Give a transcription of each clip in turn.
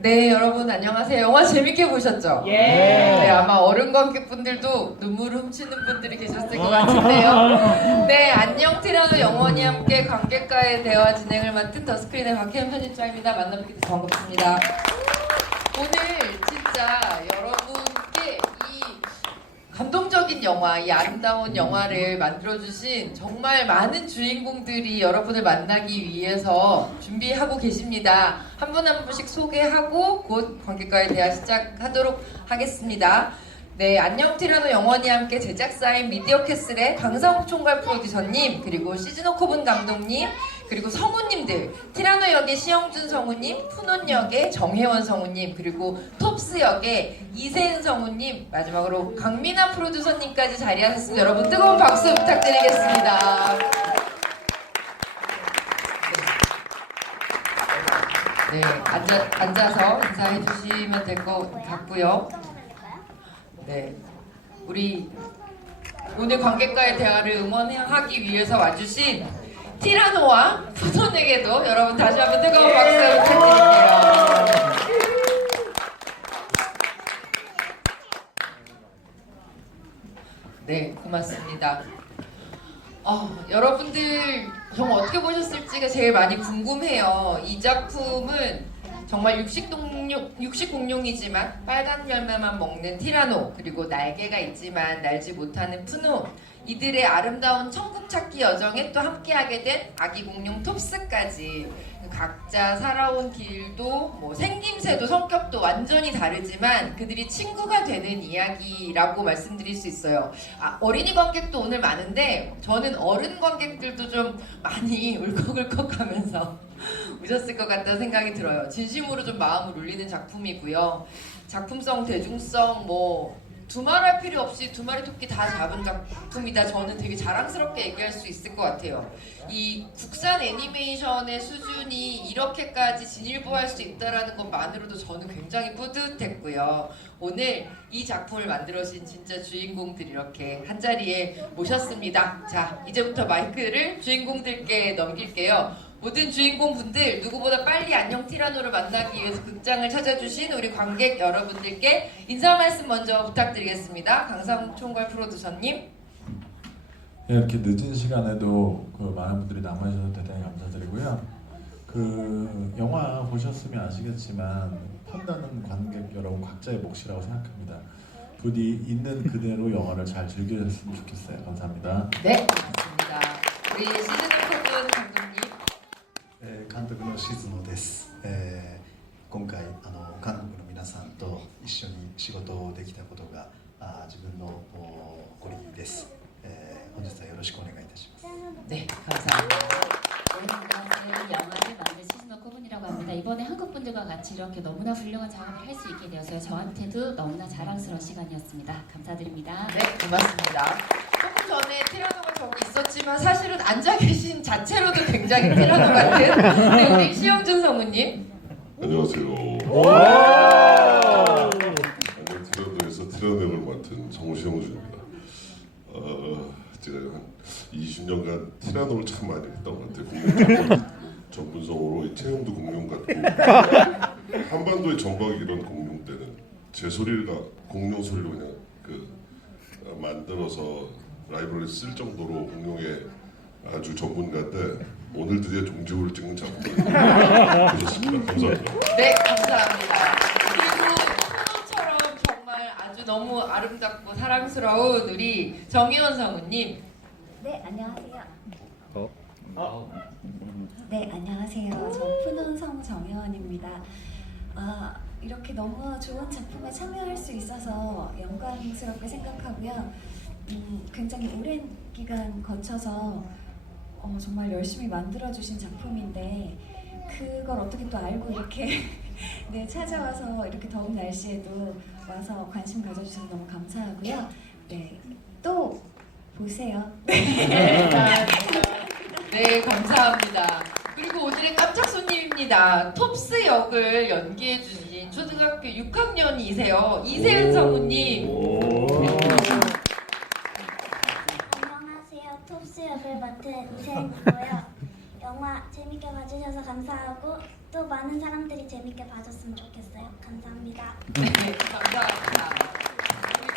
네, 여러분 안녕하세요. 영화 재밌게 보셨죠? 예. 네, 아마 어른 관객분들도 눈물 훔치는 분들이 계셨을 것 같은데요. 네, 안녕 티라노 영원히 함께 관객과의 대화 진행을 맡은 더스크린의 박혜연 편집장입니다. 만나뵙게 돼서 반갑습니다. 오늘 진짜 여러분께 이 감동적인 영화, 이 아름다운 영화를 만들어주신 정말 많은 주인공들이 여러분을 만나기 위해서 준비하고 계십니다. 한 분 한 분씩 소개하고 곧 관객과의 대화 시작하도록 하겠습니다. 네, 안녕 티라노 영원히 함께 제작사인 미디어캐슬의 강상욱 총괄 프로듀서님, 그리고 시즈노코분 감독님, 그리고 성우님들, 티라노 역의 시영준 성우님, 푸논 역의 정혜원 성우님, 그리고 톱스 역의 이세은 성우님, 마지막으로 강민아 프로듀서님까지 자리하셨습니다. 여러분 뜨거운 박수 부탁드리겠습니다. 네, 앉아서 인사해 주시면 될 것 같고요. 네, 우리 오늘 관객과의 대화를 응원하기 위해서 와주신 티라노와 푸논에게도 여러분 다시 한번 뜨거운 박수 부탁드릴게요. 네, 고맙습니다. 여러분들 정말 어떻게 보셨을지가 제일 많이 궁금해요. 이 작품은 정말 육식공룡이지만 빨간 열매만 먹는 티라노, 그리고 날개가 있지만 날지 못하는 푸논, 이들의 아름다운 천국 찾기 여정에 또 함께하게 된 아기 공룡 톱스까지 각자 살아온 길도 뭐 생김새도 성격도 완전히 다르지만 그들이 친구가 되는 이야기라고 말씀드릴 수 있어요. 어린이 관객도 오늘 많은데 저는 어른 관객들도 좀 많이 울컥울컥하면서 우셨을 것 같다는 생각이 들어요. 진심으로 좀 마음을 울리는 작품이고요. 작품성, 대중성 두말할 필요 없이 두 마리 토끼 다 잡은 작품이다. 저는 되게 자랑스럽게 얘기할 수 있을 것 같아요. 이 국산 애니메이션의 수준이 이렇게까지 진일보할 수 있다는 것만으로도 저는 굉장히 뿌듯했고요. 오늘 이 작품을 만들어진 진짜 주인공들 이렇게 한자리에 모셨습니다. 자, 이제부터 마이크를 주인공들께 넘길게요. 모든 주인공분들 누구보다 빨리 안녕 티라노를 만나기 위해서 극장을 찾아주신 우리 관객 여러분들께 인사 말씀 먼저 부탁드리겠습니다. 강상욱 총괄 프로듀서님. 네, 이렇게 늦은 시간에도 많은 분들이 남아주셔서 대단히 감사드리고요. 영화 보셨으면 아시겠지만 판단은 관객 여러분 각자의 몫이라고 생각합니다. 부디 있는 그대로 영화를 잘 즐겨주셨으면 좋겠어요. 감사합니다. 네, 고맙습니다. 우리 시즈노코분 감독님. 監督の静野です、今回韓国の皆さんと一緒に仕事をできたことが自分の誇りです、本日はよろしくお願いいたします。 네, 감사합니다. 오늘 영화를 만든 시즈노코분이라고 합니다. 이번에 한국 분들과 같이 이렇게 너무나 훌륭한 작업을 할 수 있게 되어서요. 저한테도 너무나 자랑스러운 시간이었습니다. 감사드립니다. 네, 고맙습니다. 조금 전에 티라노가 저기 있었지만 사실은 앉아 계신 자체로도 굉장히 티라노 같은 네, 우리 시영준 성우님. 안녕하세요. 안녕 티라노에서 티라노 역을 맡은 정시영준입니다. 제가 한 20년간 티라노를 참 많이 했던 것 같아요. 전문성으로 체형도 공룡 같고 한반도의 전박이 이런 공룡 때는 제 소리가 공룡 소리로 그냥 만들어서 라이브러리에 쓸 정도로 공룡의 아주 전문가인데 오늘 드디어 종지부를 찍는 작품을 보셨습니다. 감사합니다. 네, 감사합니다. 그리고 푸논처럼 정말 아주 너무 아름답고 사랑스러운 우리 정혜원 성우님. 네, 안녕하세요. 네, 안녕하세요. 저 푸논 성우 정혜원입니다. 이렇게 너무 좋은 작품에 참여할 수 있어서 영광스럽게 생각하고요. 굉장히 오랜 기간 거쳐서 정말 열심히 만들어주신 작품인데 그걸 어떻게 또 알고 이렇게 네, 찾아와서 이렇게 더운 날씨에도 와서 관심 가져주셔서 너무 감사하고요. 네, 또 보세요. 네, 감사합니다. 그리고 오늘의 깜짝 손님입니다. 톱스 역을 연기해주신 초등학교 6학년이세요. 이세은 성우님. 안녕하세요. 톱스 역을 맡은 이세은이고요. 영화 재밌게 봐주셔서 감사하고 또 많은 사람들이 재밌게 봐줬으면 좋겠어요. 감사합니다. 네, 감사합니다.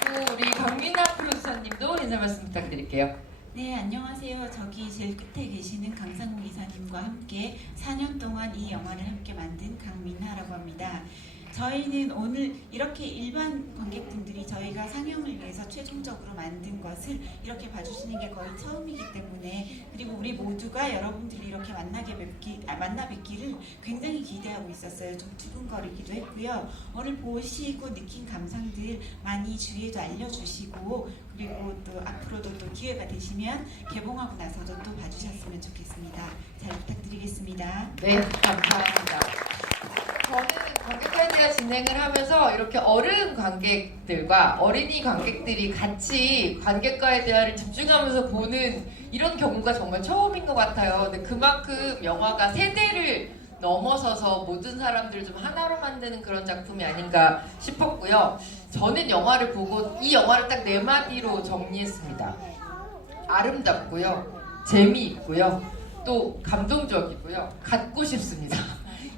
그리고 우리 강민아 프로듀서님도 인사 말씀 부탁드릴게요. 네, 안녕하세요. 저기 제일 끝에 계시는 강상욱 이사님과 함께 4년 동안 이 영화를 함께 만든 강민하라고 합니다. 저희는 오늘 이렇게 일반 관객분들이 저희가 상영을 위해서 최종적으로 만든 것을 이렇게 봐주시는 게 거의 처음이기 때문에, 그리고 우리 모두가 여러분들이 이렇게 만나 뵙기를 굉장히 기대하고 있었어요. 좀 두근거리기도 했고요. 오늘 보시고 느낀 감상들 많이 주위에도 알려주시고, 그리고 또 앞으로도 또 기회가 되시면 개봉하고 나서도 또 봐주셨으면 좋겠습니다. 잘 부탁드리겠습니다. 네, 감사합니다. 저는 관객과에 대한 진행을 하면서 이렇게 어른 관객들과 어린이 관객들이 같이 관객과의 대화를 집중하면서 보는 이런 경우가 정말 처음인 것 같아요. 근데 그만큼 영화가 세대를 넘어서서 모든 사람들을 좀 하나로 만드는 그런 작품이 아닌가 싶었고요. 저는 영화를 보고 이 영화를 딱 4마디로 정리했습니다. 아름답고요, 재미있고요, 또 감동적이고요, 갖고 싶습니다.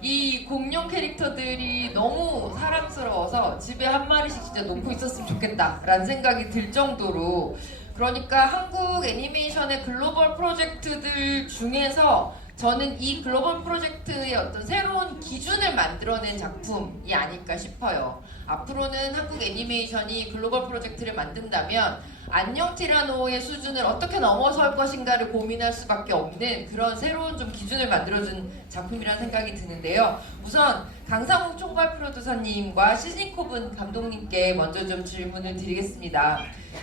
이 공룡 캐릭터들이 너무 사랑스러워서 집에 한 마리씩 진짜 놓고 있었으면 좋겠다라는 생각이 들 정도로, 그러니까 한국 애니메이션의 글로벌 프로젝트들 중에서 저는 이 글로벌 프로젝트의 어떤 새로운 기준을 만들어낸 작품이 아닐까 싶어요. 앞으로는 한국 애니메이션이 글로벌 프로젝트를 만든다면 안녕 티라노의 수준을 어떻게 넘어설 것인가를 고민할 수밖에 없는 그런 새로운 좀 기준을 만들어준 작품이라는 생각이 드는데요. 우선 강상욱 총괄 프로듀서님과 시즈니코분 감독님께 먼저 좀 질문을 드리겠습니다.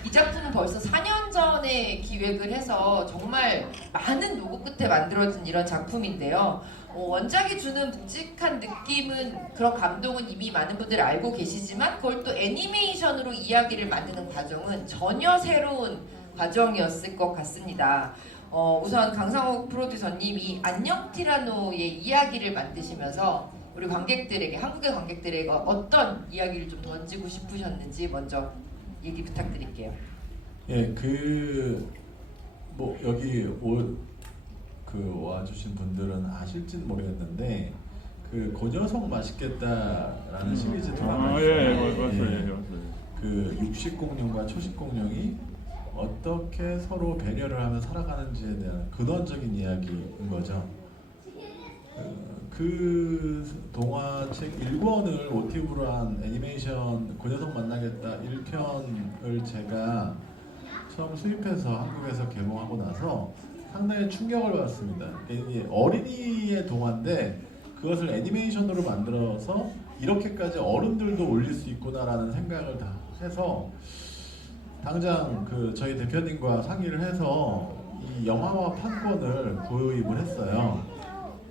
이 작품은 벌써 4년 전에 기획을 해서 정말 많은 노고 끝에 만들어진 이런 작품인데요. 원작이 주는 묵직한 느낌은, 그런 감동은 이미 많은 분들이 알고 계시지만 그걸 또 애니메이션으로 이야기를 만드는 과정은 전혀 새로운 과정이었을 것 같습니다. 우선 강상욱 프로듀서님이 안녕 티라노의 이야기를 만드시면서 우리 관객들에게, 한국의 관객들에게 어떤 이야기를 좀 던지고 싶으셨는지 먼저 얘기 부탁드릴게요. 예, 뭐 여기 와주신 분들은 아실지는 모르겠는데 그 녀석 맛있겠다라는 시리즈 드라마 있어요. 그 육식 공룡과 초식 공룡이 어떻게 서로 배려를 하며 살아가는지에 대한 근원적인 이야기인 거죠. 그 동화책 1권을 모티브로 한 애니메이션 그 녀석 만나겠다 1편을 제가 처음 수입해서 한국에서 개봉하고 나서 상당히 충격을 받았습니다. 이게 어린이의 동화인데 그것을 애니메이션으로 만들어서 이렇게까지 어른들도 올릴 수 있구나라는 생각을 다 해서 당장 저희 대표님과 상의를 해서 이 영화화 판권을 구입을 했어요.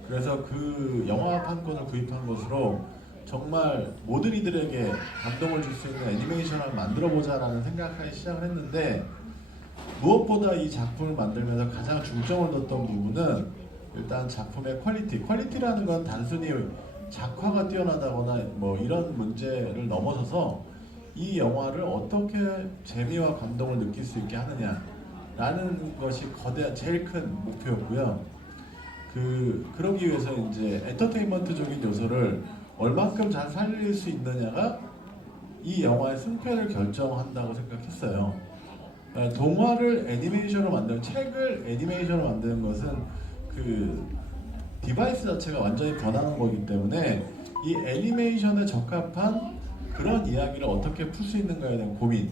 그래서 그 영화화 판권을 구입한 것으로 정말 모든 이들에게 감동을 줄 수 있는 애니메이션을 만들어보자라는 생각하기 시작을 했는데, 무엇보다 이 작품을 만들면서 가장 중점을 뒀던 부분은 일단 작품의 퀄리티라는 건 단순히 작화가 뛰어나다거나 뭐 이런 문제를 넘어서서 이 영화를 어떻게 재미와 감동을 느낄 수 있게 하느냐라는 것이 제일 큰 목표였고요. 그러기 위해서 이제 엔터테인먼트적인 요소를 얼만큼 잘 살릴 수 있느냐가 이 영화의 승패를 결정한다고 생각했어요. 동화를 애니메이션으로 만드는, 책을 애니메이션으로 만드는 것은 그 디바이스 자체가 완전히 변하는 거기 때문에 이 애니메이션에 적합한 그런 이야기를 어떻게 풀 수 있는가에 대한 고민,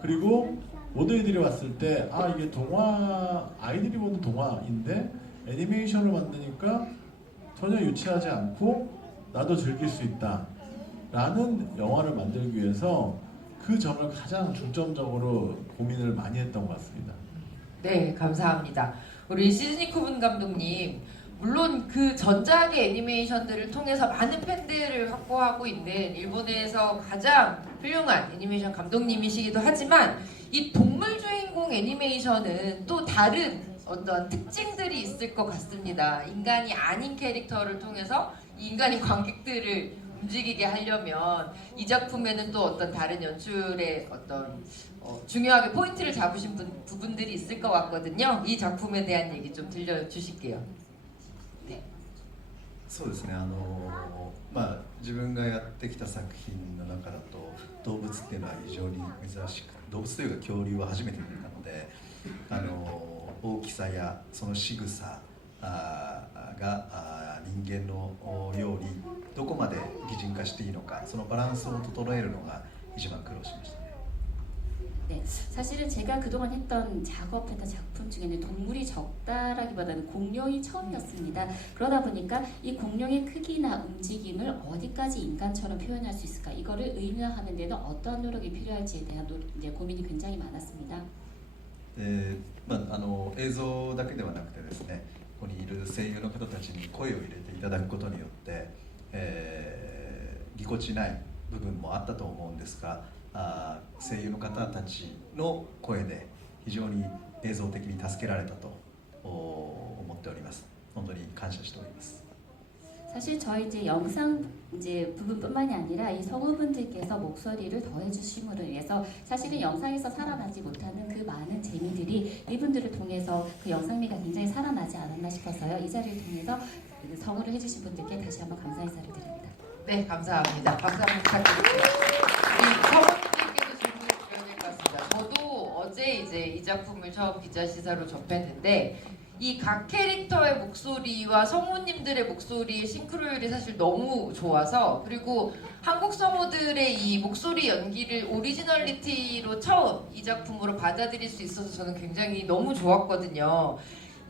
그리고 모든 이들이 봤을 때 이게 동화, 아이들이 보는 동화인데 애니메이션을 만드니까 전혀 유치하지 않고 나도 즐길 수 있다 라는 영화를 만들기 위해서 그 점을 가장 중점적으로 고민을 많이 했던 것 같습니다. 네, 감사합니다. 우리 시즈니코분 감독님, 물론 그 전작의 애니메이션들을 통해서 많은 팬들을 확보하고 있는 일본에서 가장 훌륭한 애니메이션 감독님이시기도 하지만 이 동물 주인공 애니메이션은 또 다른 어떤 특징들이 있을 것 같습니다. 인간이 아닌 캐릭터를 통해서 이 인간인 관객들을 움직이게 하려면 이 작품에는 또 어떤 다른 연출의 어떤 중요하게 포인트를 잡으신 부분들이 있을 것 같거든요. 이 작품에 대한 얘기 좀 들려주실게요. 네. そうですね自分がやってきた作品の中だと動物っていうのは非常に珍しく、動物というか恐竜は初めて見たので大きさやその仕草が人間のようにどこまで擬人化していいのか、そのバランスを整えるのが一番苦労しましたね。 네, 사실은 제가 그동안 작업했던 작품 중에는 동물이 적다라기보다는 공룡이 처음이었습니다. 그러다 보니까 이 공룡의 크기나 움직임을 어디까지 인간처럼 표현할 수 있을까, 이거를 의미하는 데는 어떤 노력이 필요할지에 대한 이제 고민이 굉장히 많았습니다. 映像だけではなくてですね、ここにいる声優の方たちに声を入れていただくことによって、ぎこちない部分もあったと思うんですが、声優の方たちの声で非常に映像的に助けられたと思っております。本当に感謝しております。 사실 저희 이제 영상 이제 부분뿐만이 아니라 이 성우분들께서 목소리를 더해주심으로 인해서 사실은 영상에서 살아나지 못하는 그 많은 재미들이 이분들을 통해서 그 영상미가 굉장히 살아나지 않았나 싶어서요. 이 자리를 통해서 성우를 해주신 분들께 다시 한번 감사 인사를 드립니다. 네, 감사합니다. 박수 한번 부탁드립니다. 우리 성우님께도 질문을 드려야 될 것 같습니다. 저도 어제 이제 이 작품을 처음 기자 시사로 접했는데 이 각 캐릭터의 목소리와 성우님들의 목소리의 싱크로율이 사실 너무 좋아서, 그리고 한국 성우들의 이 목소리 연기를 오리지널리티로 처음 이 작품으로 받아들일 수 있어서 저는 굉장히 너무 좋았거든요.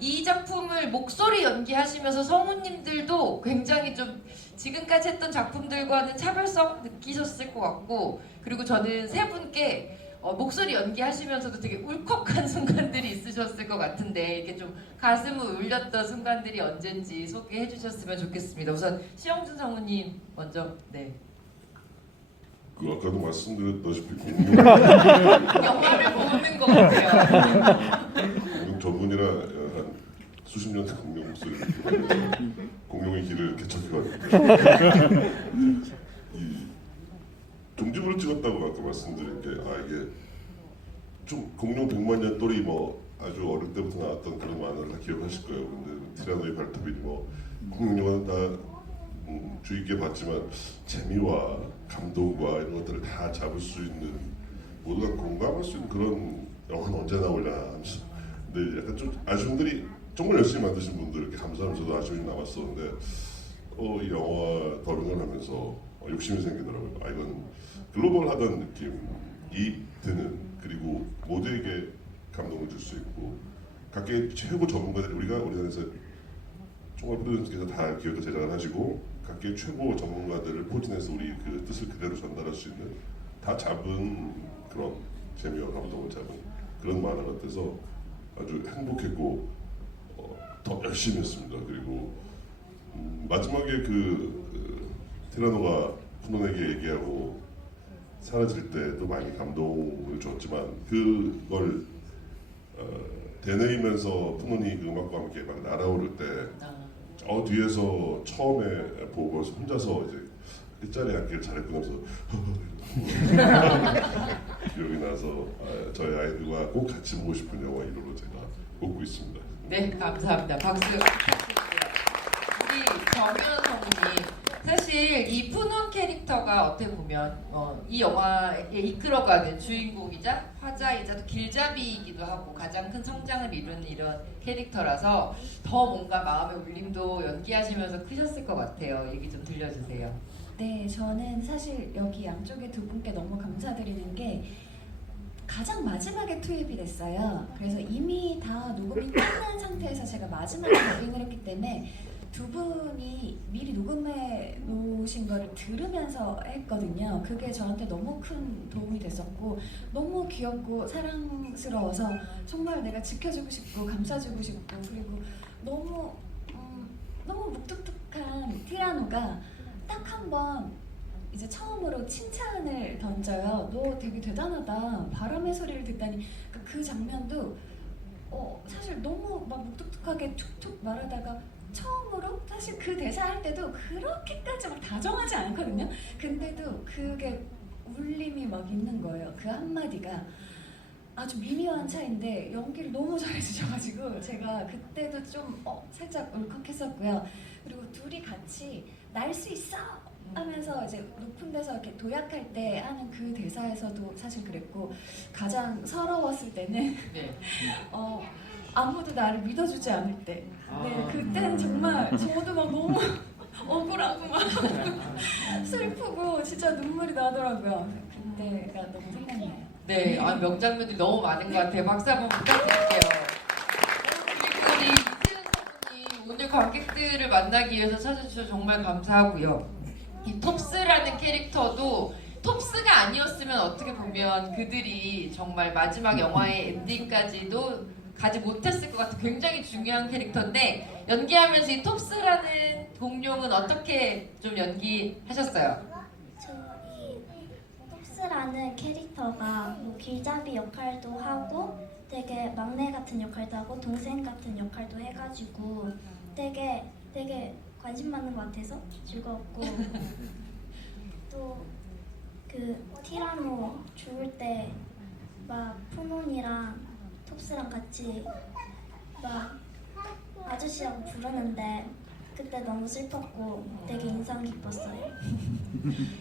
이 작품을 목소리 연기하시면서 성우님들도 굉장히 좀 지금까지 했던 작품들과는 차별성 느끼셨을 것 같고, 그리고 저는 세 분께 목소리 연기하시면서도 되게 울컥한 순간들이 있으셨을 것 같은데, 이렇게 좀 가슴을 울렸던 순간들이 언젠지 소개해 주셨으면 좋겠습니다. 우선 시영준 성우님 먼저. 네. 그 아까도 말씀드렸다시피 영화를 보는 것 같아요. 저분이라 한 수십 년 공룡 목소리, 공룡의 길을 개척해가지고 이 종집을 찍었다고 아까 말씀드린 게, 이게 좀 공룡 100만 년 또리 뭐 아주 어릴 때부터 나왔던 그런 만화를 다 기억하실 거예요. 근데 티라노의 발톱이 뭐 공룡은 다 주의 깊게 봤지만 재미와 감동과 이런 것들을 다 잡을 수 있는, 모두가 공감할 수 있는 그런 영화는 언제 나오냐 하면서, 근데 약간 좀 아쉬움들이, 정말 열심히 만드신 분들께 감사하면서도 아쉬움이 남았었는데 이 영화 더빙을 하면서 욕심이 생기더라고요. 이건 글로벌하다는 느낌이 드는, 그리고 모두에게 감동을 줄 수 있고, 각계 최고 전문가들이, 우리나라에서 총괄 프로듀서께서 다 기획과 제작을 하시고 각계 최고 전문가들을 포진해서 우리 그 뜻을 그대로 전달할 수 있는, 다 잡은 그런 재미와 감동을 잡은 그런 만화 같아서 아주 행복했고 더 열심히 했습니다. 그리고 마지막에 티라노가 푸논에게 얘기하고 사라질 때도 많이 감동을 줬지만, 그걸 되뇌이면서 푸논이 그 음악과 함께 막 날아오를 때 뒤에서 처음에 보고 혼자서 이제 끝자리에 앉기를 잘했구나 하면서 기억이 나서 저희 아이들과 꼭 같이 보고 싶은 영화 1호로 제가 꼽고 있습니다. 네, 감사합니다. 박수 부탁드립니다. 우리 정현 성우님, 사실 이 푸논 캐릭터가 어떻게 보면 이 영화에 이끌어가는 주인공이자 화자이자 또 길잡이이기도 하고 가장 큰 성장을 이룬 이런 캐릭터라서 더 뭔가 마음의 울림도 연기하시면서 크셨을 것 같아요. 얘기 좀 들려주세요. 네, 저는 사실 여기 양쪽에 두 분께 너무 감사드리는 게 가장 마지막에 투입이 됐어요. 그래서 이미 다 녹음이 끝난 상태에서 제가 마지막에 더빙을 했기 때문에 두 분이 미리 녹음해 놓으신 거를 들으면서 했거든요. 그게 저한테 너무 큰 도움이 됐었고, 너무 귀엽고 사랑스러워서 정말 내가 지켜주고 싶고 감싸주고 싶고, 그리고 너무 묵뚝뚝한 티라노가 딱 한 번 이제 처음으로 칭찬을 던져요. 너 되게 대단하다. 바람의 소리를 듣다니. 그 장면도 사실 너무 막 묵뚝뚝하게 툭툭 말하다가 처음으로 사실 그 대사 할 때도 그렇게까지 막 다정하지 않거든요. 근데도 그게 울림이 막 있는 거예요. 그 한마디가 아주 미묘한 차이인데 연기를 너무 잘해주셔가지고 제가 그때도 좀 살짝 울컥했었고요. 그리고 둘이 같이 날 수 있어 하면서 이제 높은 데서 이렇게 도약할 때 하는 그 대사에서도 사실 그랬고, 가장 서러웠을 때는 네. 아무도 나를 믿어주지 않을 때, 네, 그때는 정말 저도 막 너무 억울하고 막 슬프고 진짜 눈물이 나더라고요. 그때가 너무 생각나요. 네, 명장면들이 너무 많은 것 같아요. 박수 한번 부탁드릴게요. 그리고 우리 이지은 성우님 오늘 관객들을 만나기 위해서 찾아주셔서 정말 감사하고요. 이 톱스라는 캐릭터도 톱스가 아니었으면 어떻게 보면 그들이 정말 마지막 영화의 엔딩까지도 가지 못했을 것 같은 굉장히 중요한 캐릭터인데, 연기하면서 이 톱스라는 공룡은 어떻게 좀 연기하셨어요? 저이 톱스라는 캐릭터가 뭐 길잡이 역할도 하고 되게 막내 같은 역할도 하고 동생 같은 역할도 해가지고 되게 관심 받는 것 같아서 즐거웠고 또 그 티라노 죽을 때 막 푸논이랑 톱스랑 같이 막 아저씨라고 부르는데 그때 너무 슬펐고 되게 인상 깊었어요.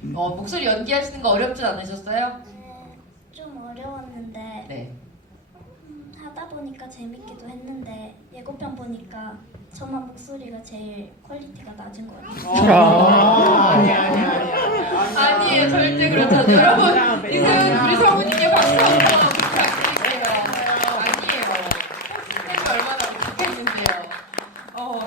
목소리 연기하시는 거 어렵진 않으셨어요? 네, 좀 어려웠는데 네. 하다 보니까 재밌기도 했는데 예고편 보니까 저만 목소리가 제일 퀄리티가 낮은 것 같아요. 아니에요, 절대 그렇지 않아요. 여러분, 이승 우리 성우님께 박수 한번 부탁드릴게요. 아니에요. 톱스님이 얼마나 못했는데요.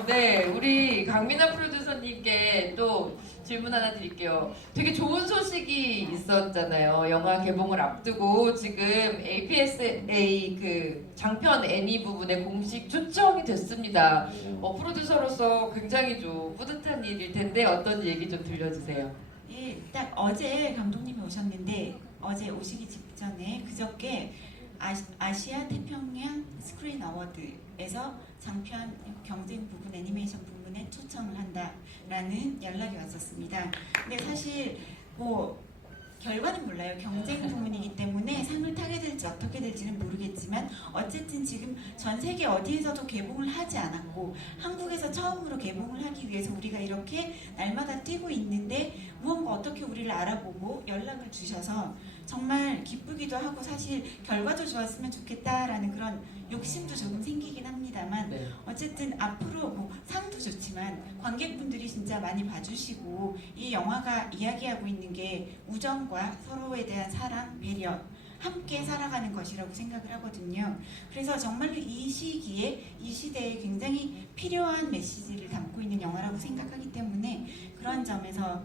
네, 우리 강민아 프로듀서님께 또 질문 하나 드릴게요. 되게 좋은 소식이 있었잖아요. 영화 개봉을 앞두고 지금 APSA 그 장편 애니 부분에 공식 초청이 됐습니다. 프로듀서로서 굉장히 좀 뿌듯한 일일 텐데 어떤 얘기 좀 들려주세요. 예, 딱 어제 감독님이 오셨는데, 어제 오시기 직전에 그저께 아시아 태평양 스크린 어워드에서 장편 경쟁 부분 애니메이션 부분에 초청을 한다라는 연락이 왔었습니다. 근데 사실 뭐 결과는 몰라요. 경쟁 부문이기 때문에 상을 타게 될지 어떻게 될지는 모르겠지만, 어쨌든 지금 전 세계 어디에서도 개봉을 하지 않았고 한국에서 처음으로 개봉을 하기 위해서 우리가 이렇게 날마다 뛰고 있는데 무언가 어떻게 우리를 알아보고 연락을 주셔서 정말 기쁘기도 하고, 사실 결과도 좋았으면 좋겠다라는 그런 욕심도 조금 생기긴 합니다만, 네. 어쨌든 앞으로 뭐 상도 좋지만 관객분들이 진짜 많이 봐주시고, 이 영화가 이야기하고 있는 게 우정과 서로에 대한 사랑, 배려, 함께 살아가는 것이라고 생각을 하거든요. 그래서 정말로 이 시기에 이 시대에 굉장히 필요한 메시지를 담고 있는 영화라고 생각하기 때문에, 그런 점에서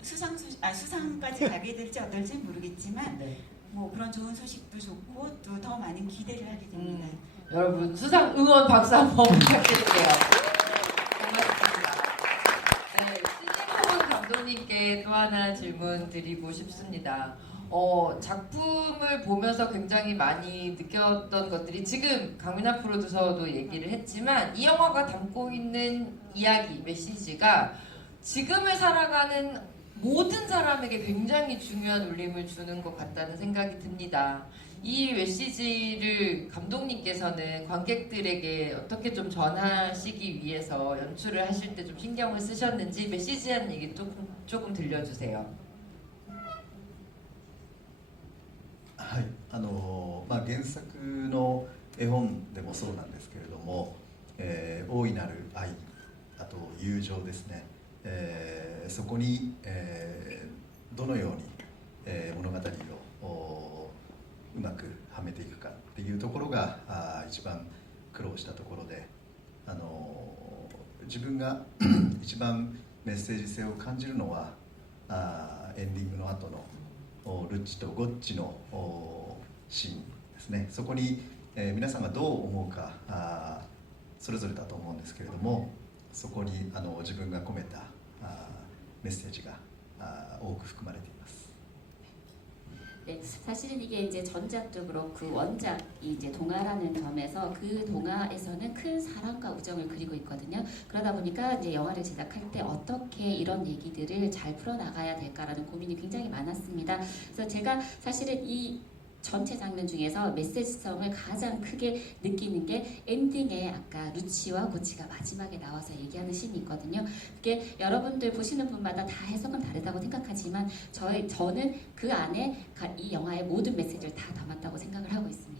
수상까지 가게 될지 어떨지 모르겠지만, 네. 뭐 그런 좋은 소식도 좋고 또 더 많은 기대를 하게 됩니다. 여러분 수상 응원 박수 한번 부탁드릴게요. 고맙습니다. 네, 신진훈 감독님께 또 하나 질문 드리고 싶습니다. 작품을 보면서 굉장히 많이 느꼈던 것들이, 지금 강민아 프로듀서도 얘기를 했지만 이 영화가 담고 있는 이야기, 메시지가 지금을 살아가는 모든 사람에게 굉장히 중요한 울림을 주는 것 같다는 생각이 듭니다. 이 메시지를 감독님께서는 관객들에게 어떻게 좀 전하시기 위해서 연출을 하실 때 좀 신경을 쓰셨는지 메시지한 얘기 조금 들려주세요. はい、原作の絵本でもそうなんですけれども、大いなる愛、あと友情ですね、そこに、どのように、物語をうまくはめていくかっていうところが一番苦労したところで、自分が一番メッセージ性を感じるのはエンディングの後のルッチとゴッチのシーンですね。そこに、皆さんがどう思うかそれぞれだと思うんですけれども、そこに自分が込めたメッセージが多く含まれています。 네, 사실은 이게 이제 전작도 그렇고 원작이 이제 동화라는 점에서 그 동화에서는 큰 사랑과 우정을 그리고 있거든요. 그러다 보니까 이제 영화를 제작할 때 어떻게 이런 얘기들을 잘 풀어나가야 될까라는 고민이 굉장히 많았습니다. 그래서 제가 사실은 이 전체 장면 중에서 메시지성을 가장 크게 느끼는 게 엔딩에 아까 루치와 고치가 마지막에 나와서 얘기하는 씬이 있거든요. 그게 여러분들 보시는 분마다 다 해석은 다르다고 생각하지만 저는 그 안에 이 영화의 모든 메시지를 다 담았다고 생각을 하고 있습니다.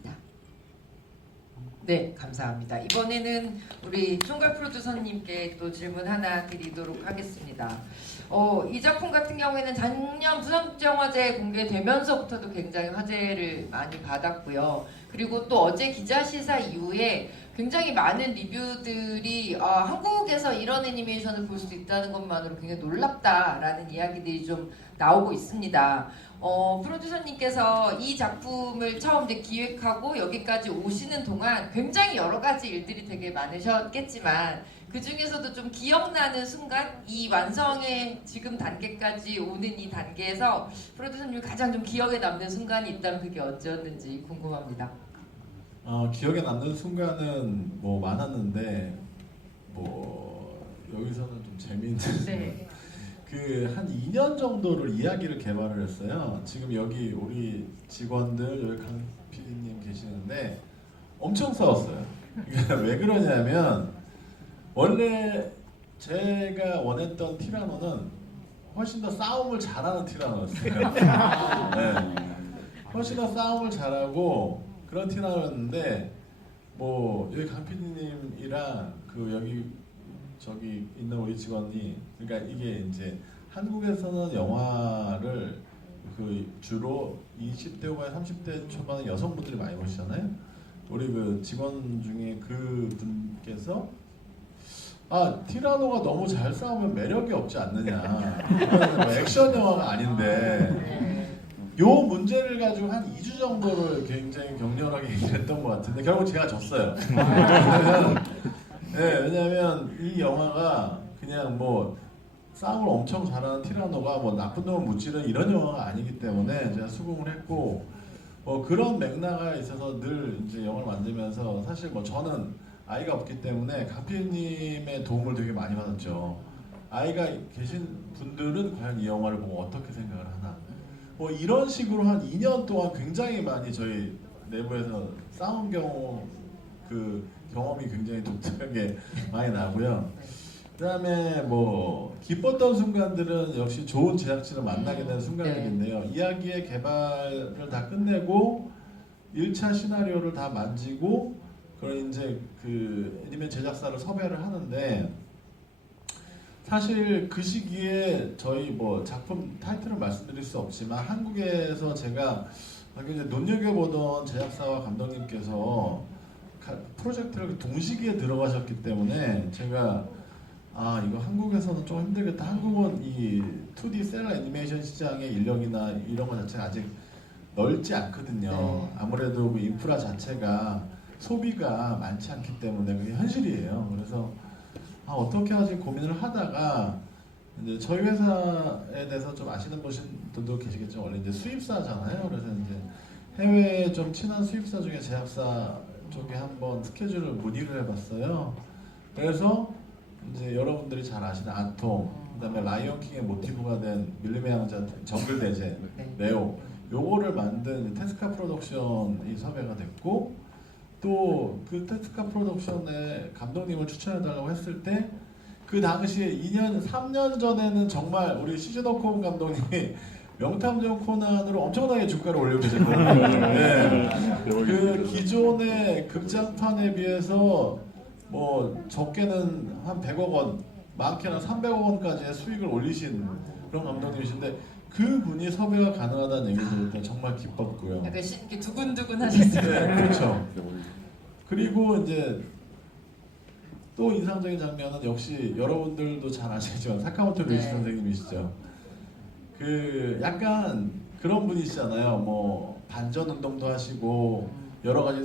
네, 감사합니다. 이번에는 우리 총괄 프로듀서님께 또 질문 하나 드리도록 하겠습니다. 이 작품 같은 경우에는 작년 부산국제영화제 공개되면서부터도 굉장히 화제를 많이 받았고요. 그리고 또 어제 기자시사 이후에 굉장히 많은 리뷰들이 한국에서 이런 애니메이션을 볼 수 있다는 것만으로 굉장히 놀랍다라는 이야기들이 좀 나오고 있습니다. 프로듀서님께서 이 작품을 처음 이제 기획하고 여기까지 오시는 동안 굉장히 여러 가지 일들이 되게 많으셨겠지만 그 중에서도 좀 기억나는 순간, 이 완성의 지금 단계까지 오는 이 단계에서 프로듀서님이 가장 좀 기억에 남는 순간이 있다면 그게 언제였는지 궁금합니다. 기억에 남는 순간은 뭐 많았는데 뭐 여기서는 좀 재미있는 네. 그 한 2년 정도를 이야기를 개발을 했어요. 지금 여기 우리 직원들 여기 강 PD님 계시는데 엄청 싸웠어요. 왜 그러냐면 원래 제가 원했던 티라노는 훨씬 더 싸움을 잘하는 티라노였어요. 네. 훨씬 더 싸움을 잘하고 그런 티라노였는데 뭐 여기 강 PD님이랑 그 여기 저기 있는 우리 직원이 그러니까 이게 이제 한국에서는 영화를 그 주로 20대 후반 30대 초반의 여성분들이 많이 보시잖아요. 우리 그 직원 중에 그 분께서 티라노가 너무 잘 싸우면 매력이 없지 않느냐. 이거는 뭐 액션 영화가 아닌데 요 문제를 가지고 한 2주 정도를 굉장히 격렬하게 얘기했던 것 같은데 결국 제가 졌어요. 왜냐면 이 영화가 그냥 뭐 싸움을 엄청 잘하는 티라노가 뭐 나쁜 놈을 무찌르는 이런 영화가 아니기 때문에 제가 수긍을 했고 뭐 그런 맥락에 있어서 늘 이제 영화를 만들면서 사실 뭐 저는 아이가 없기 때문에 강필님의 도움을 되게 많이 받았죠. 아이가 계신 분들은 과연 이 영화를 보고 어떻게 생각을 하나 뭐 이런 식으로 한 2년 동안 굉장히 많이 저희 내부에서 싸운 경험이 굉장히 독특하게 많이 나고요. 그다음에 뭐 기뻤던 순간들은 역시 좋은 제작진을 만나게 되는 순간들인데요. 이야기의 개발을 다 끝내고 1차 시나리오를 다 만지고 그런 이제 그 애니메 제작사를 섭외를 하는데 사실 그 시기에 저희 뭐 작품 타이틀을 말씀드릴 수 없지만 한국에서 제가 굉장히 눈여겨보던 제작사와 감독님께서 프로젝트를 동시기에 들어가셨기 때문에 제가 이거 한국에서는 좀 힘들겠다. 한국은 이 2D 셀러 애니메이션 시장의 인력이나 이런 것 자체가 아직 넓지 않거든요. 아무래도 그 인프라 자체가 소비가 많지 않기 때문에 그게 현실이에요. 그래서 어떻게 하지 고민을 하다가 이제 저희 회사에 대해서 좀 아시는 분들도 계시겠죠. 원래 이제 수입사잖아요. 그래서 이제 해외에 좀 친한 수입사 중에 제작사 쪽에 한번 스케줄을 문의를 해봤어요. 그래서 이제 여러분들이 잘 아시는 아톰, 그다음에 라이온킹의 모티브가 된 밀림의 왕자, 정글대제, 레오 요거를 만든 테스카 프로덕션이 섭외가 됐고 또 그 테스카 프로덕션의 감독님을 추천해달라고 했을 때 그 당시에 3년 전에는 정말 우리 시즈노코브 감독님이 명탐정 코난으로 엄청나게 주가를 올리고 계셨거든요. 네. 그 기존의 극장판에 비해서 뭐 적게는 한 100억 원, 많게는 300억 원까지의 수익을 올리신 그런 감독님이신데 그 분이 섭외가 가능하다는 얘기 들을 때 정말 기뻤고요. 약간 이렇게 두근두근 하셨어요. 네, 그렇죠. 그리고 이제 또 인상적인 장면은 역시 여러분들도 잘 아시겠지만 사카모토 류이치 선생님이시죠. 그 약간 그런 분이시잖아요. 뭐 반전 운동도 하시고 여러 가지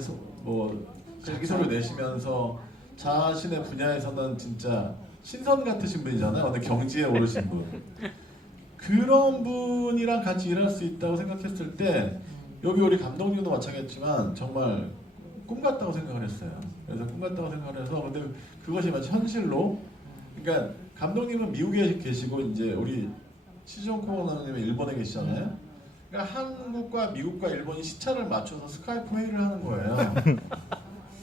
기소를 내시면서 자신의 분야에서는 진짜 신선 같으신 분이잖아요. 근데 경지에 오르신 분. 그런 분이랑 같이 일할 수 있다고 생각했을 때 여기 우리 감독님도 마찬가지지만 정말 꿈 같다고 생각을 했어요. 그래서 꿈 같다고 생각을 해서 근데 그것이 마치 현실로 그러니까 감독님은 미국에 계시고 이제 우리 시즈노 코나님은 일본에 계시잖아요. 그러니까 한국과 미국과 일본이 시차를 맞춰서 스카이프 회의를 하는 거예요.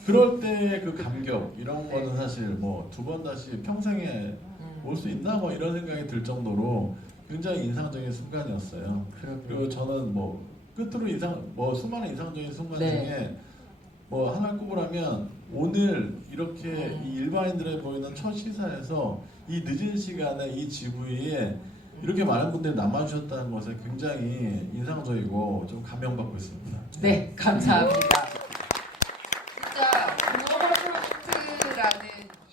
그럴 때 그 감격 이런 거는 사실 뭐 두 번 다시 평생에 올 수 있나 뭐 이런 생각이 들 정도로 굉장히 인상적인 순간이었어요. 그리고 저는 뭐 끝으로 수많은 인상적인 순간 네. 중에 뭐 하나 꼽으라면 오늘 이렇게 이 일반인들에 보이는 첫 시사에서 이 늦은 시간에 이 GV에 이렇게 많은 분들이 남아주셨다는 것에 굉장히 인상적이고 좀 감명받고 있습니다. 네, 감사합니다. 진짜 글로벌 프로젝트라는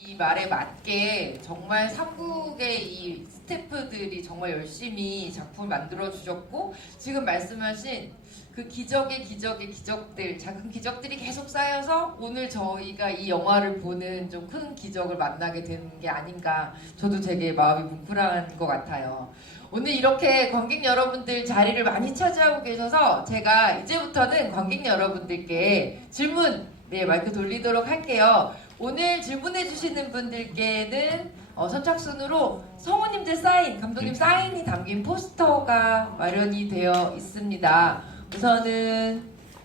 이 말에 맞게 정말 삼국의 이 스태프들이 정말 열심히 작품을 만들어 주셨고 지금 말씀하신 그 기적의 기적들, 작은 기적들이 계속 쌓여서 오늘 저희가 이 영화를 보는 좀 큰 기적을 만나게 되는 게 아닌가. 저도 되게 마음이 뭉클한 것 같아요. 오늘 이렇게 관객 여러분들 자리를 많이 차지하고 계셔서 제가 이제부터는 관객 여러분들께 질문, 마이크 돌리도록 할게요. 오늘 질문해 주시는 분들께는 선착순으로 성우님들 사인, 감독님 사인이 담긴 포스터가 마련이 되어 있습니다. 우선은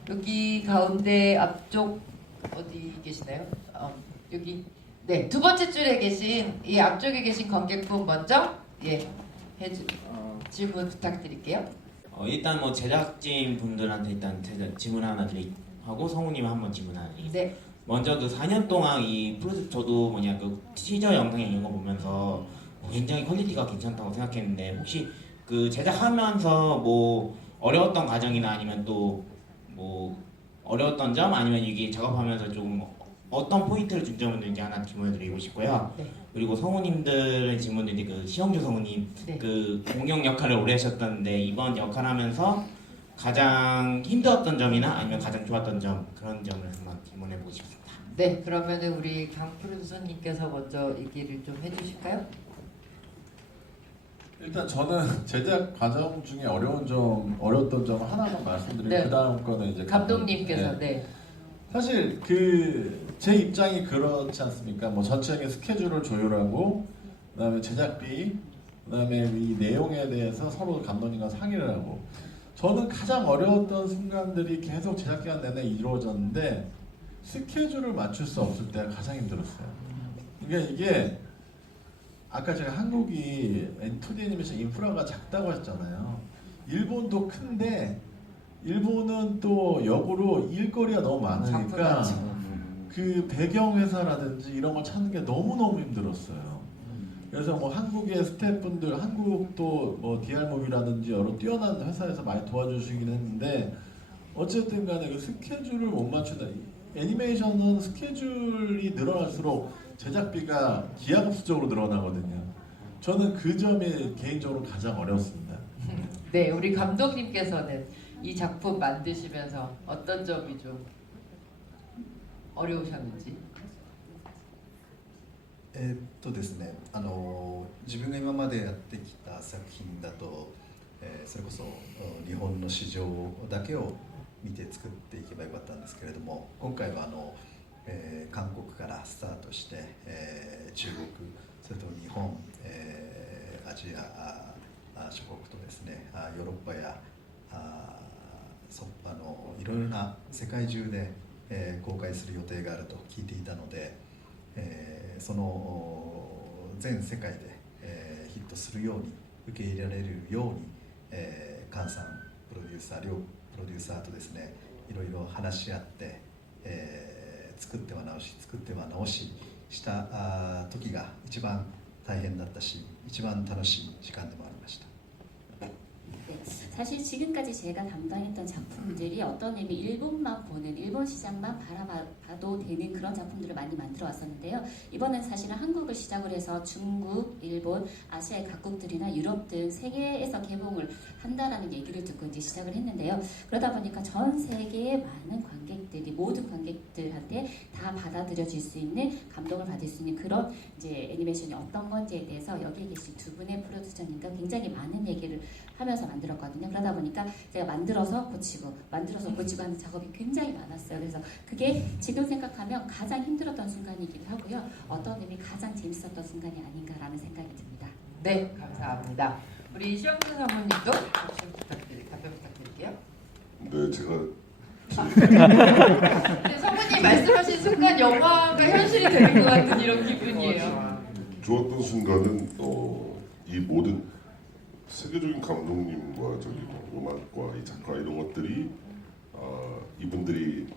여기 가운데 앞쪽 어디 계시나요? 여기 네, 두 번째 줄에 계신 이 앞쪽에 계신 관객분 먼저 질문 부탁드릴게요. 일단 뭐 제작진 분들한테 일단 질문 하나 하고 성우님 한번 질문 하나 드리겠습니다. 네. 먼저 그 4년 동안 이 프로젝트 저도 그 티저 영상에 이런 거 보면서 굉장히 퀄리티가 괜찮다고 생각했는데 혹시 그 제작하면서 뭐 어려웠던 과정이나 아니면 또 뭐 어려웠던 점 아니면 이게 작업하면서 좀 어떤 포인트를 중점을 하나 질문을 드리고 싶고요. 네. 그리고 성우님들 질문들이 그 시영주 성우님 네. 그 공룡 역할을 오래 하셨던데 이번 역할 하면서 가장 힘들었던 점이나 아니면 가장 좋았던 점 그런 점을 한번 질문해 보고 싶습니다. 네, 그러면은 우리 강 프로듀서님께서 먼저 얘기를 좀 해주실까요? 일단 저는 제작 과정 중에 어려웠던 점 하나만 말씀드리고 네. 그 다음 거는 이제 감독님께서 네. 사실 제 입장이 그렇지 않습니까? 뭐 전체적인 스케줄을 조율하고 그다음에 제작비, 그다음에 이 내용에 대해서 서로 감독님과 상의를 하고 저는 가장 어려웠던 순간들이 계속 제작 기간 내내 이루어졌는데 스케줄을 맞출 수 없을 때가 가장 힘들었어요. 그러니까 이게 아까 제가 한국이 2D 애니메이션 인프라가 작다고 했잖아요. 일본도 큰데 일본은 또 역으로 일거리가 너무 많으니까 그 배경 회사라든지 이런 걸 찾는 게 너무너무 힘들었어요. 그래서 뭐 한국의 스태프분들, 한국도 뭐 DR모비라든지 여러 뛰어난 회사에서 많이 도와주시긴 했는데 어쨌든 간에 그 스케줄을 못 맞춘다. 애니메이션은 스케줄이 늘어날수록 제작비가 기하급수적으로 늘어나거든요. 저는 그 점이 개인적으로 가장 어려웠습니다. 네, 우리 감독님께서는 이 작품 만드시면서 어떤 점이 좀 어려우셨는지? ですね、自分が今までやってきた作品だと、それこそ日本の市場だけを見て作っていけばよかったんですけれども、今回は韓国からスタートして、中国、それと日本、アジア諸国とですね、ヨーロッパやいろいろな世界中で、公開する予定があると聞いていたので、その全世界で、ヒットするように受け入れられるように、菅さんプロデューサー両プロデューサーとですねいろいろ話し合って、作っては直しした時が一番大変だったし一番楽しい時間でもありました。 네, 사실 지금까지 제가 담당했던 작품들이 어떤 의미 일본만 보는 일본 시장만 바라봐도 되는 그런 작품들을 많이 만들어 왔었는데요. 이번엔 사실은 한국을 시작으로 해서 중국, 일본, 아시아의 각국들이나 유럽 등 세계에서 개봉을 한다라는 얘기를 듣고 이제 시작을 했는데요. 그러다 보니까 전 세계의 많은 관객들이 모든 관객들한테 다 받아들여질 수 있는 감동을 받을 수 있는 그런 이제 애니메이션이 어떤 건지에 대해서 여기에 계신 두 분의 프로듀서님과 굉장히 많은 얘기를 하면서 만들었거든요. 그러다 보니까 제가 만들어서 고치고 하는 작업이 굉장히 많았어요. 그래서 그게 지금 생각하면 가장 힘들었던 순간이기도 하고요. 어떤 의미 가장 재밌었던 순간이 아닌가라는 생각이 듭니다. 네, 감사합니다. 우리 시영준 사모님도 답변 부탁드릴게요. 계시고요. 네, 제가 근데 성우님 말씀하신 순간 영화가 현실이 되는 것 같은 이런 기분이에요. 좋았던 순간은 이 모든 세계적인 감독님과 저기 뭐 음악과 이 작가 이런 것들이 이분들이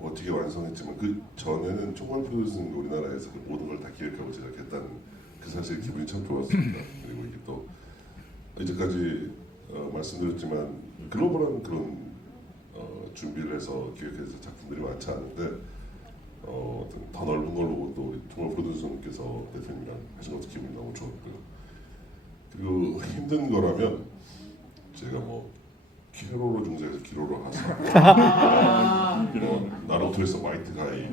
어떻게 완성했지만 그 전에는 총괄 프로듀서는 우리나라에서 그 모든 걸 다 기획하고 제작했다는 그 사실 기분이 참 좋았습니다. 그리고 이게 또 이제까지 말씀드렸지만 글로벌한 그런 준비를 해서 기획해서 작품들이 많지 않은데 어떤 더 넓은 걸로 또 우리 총괄 프로듀서님께서 대표님이랑 하신 것도 기분이 너무 좋았고요. 그리고 힘든 거라면 제가 뭐 키로로 중재해서 기로로 하사 나루토에서 화이트 가이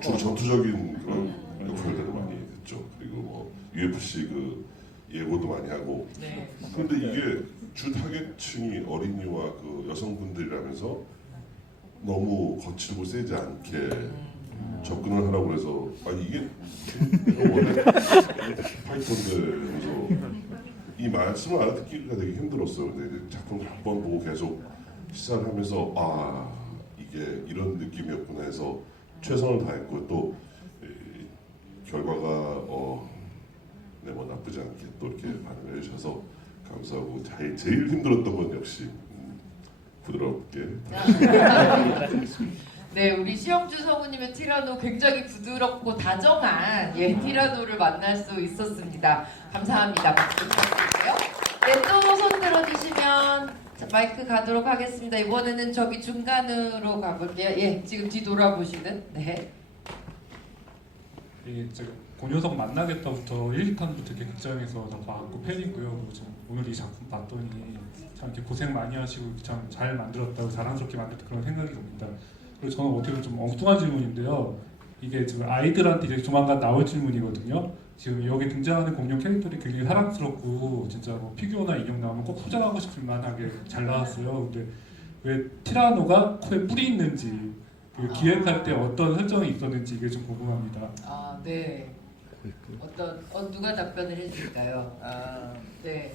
주로 전투적인 그런 역할들을 많이 했죠. 그리고 뭐 UFC 그 예고도 많이 하고. 네. 그런데 이게 주 타겟층이 어린이와 그 여성분들이라면서 너무 거칠고 세지 않게 접근을 하라고 해서 아니 이게 내가 원래 파이터인데 그래서 이 말씀을 알아듣기가 되게 힘들었어요. 근데 이제 작품을 한 번 보고 계속 시사를 하면서 아 이게 이런 느낌이었구나 해서 최선을 다했고 또 결과가 네, 뭐 나쁘지 않게 또 이렇게 반응을 해주셔서 감사하고 제일 힘들었던 건 역시 부드럽게 네, 우리 시영주 성우님의 티라노 굉장히 부드럽고 다정한 티라노를 만날 수 있었습니다. 감사합니다. 박수 부탁드리고요. 네, 또 손 들어주시면 자, 마이크 가도록 하겠습니다. 이번에는 저기 중간으로 가볼게요. 예, 지금 뒤돌아보시는. 네. 예, 제가 고녀석 만나겠다부터 1, 2탄부터 이렇게 극장에서 다 봤고 팬이고요. 그리고 좀 오늘 이 작품 봤더니 참 이렇게 고생 많이 하시고 참 잘 만들었다고 자랑스럽게 만들었다 그런 생각이 듭니다. 그리고 저는 어떻게 보면 좀 엉뚱한 질문인데요. 이게 지금 아이들한테 이제 조만간 나올 질문이거든요. 지금 여기 등장하는 공룡 캐릭터들이 굉장히 사랑스럽고 진짜 뭐 피규어나 인형 나오면 꼭 소장하고 싶을 만하게 잘 나왔어요. 근데 왜 티라노가 코에 뿔이 있는지 그 기획할 때 어떤 설정이 있었는지 이게 좀 궁금합니다. 아, 네. 누가 답변을 해줄까요? 네.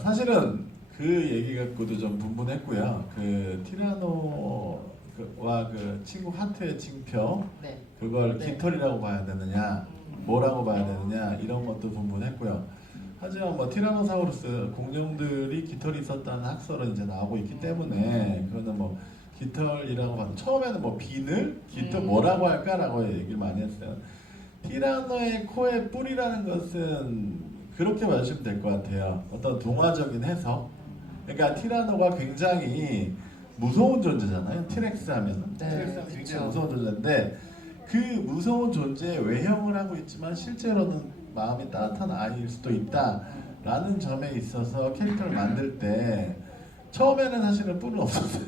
사실은 그 얘기 갖고도 좀 분분했고요. 그 티라노와 그 친구 하트의 징표 네. 그걸 네. 깃털이라고 봐야 되느냐, 뭐라고 봐야 되느냐 이런 것도 분분했고요. 하지만 뭐 티라노사우루스 공룡들이 깃털이 있었다는 학설은 이제 나오고 있기 때문에 그거는 뭐 깃털이라고 봐도 처음에는 뭐 비늘, 깃털 뭐라고 할까라고 얘기를 많이 했어요. 티라노의 코에 뿔이라는 것은 그렇게 봐주시면 될 것 같아요. 어떤 동화적인 해석. 그러니까 티라노가 굉장히 무서운 존재잖아요. 티렉스 하면은. 네, 티렉스 하면 굉장히 그쵸. 무서운 존재인데 그 무서운 존재의 외형을 하고 있지만 실제로는 마음이 따뜻한 아이일 수도 있다라는 점에 있어서 캐릭터를 만들 때 처음에는 사실은 뿔은 없었어요.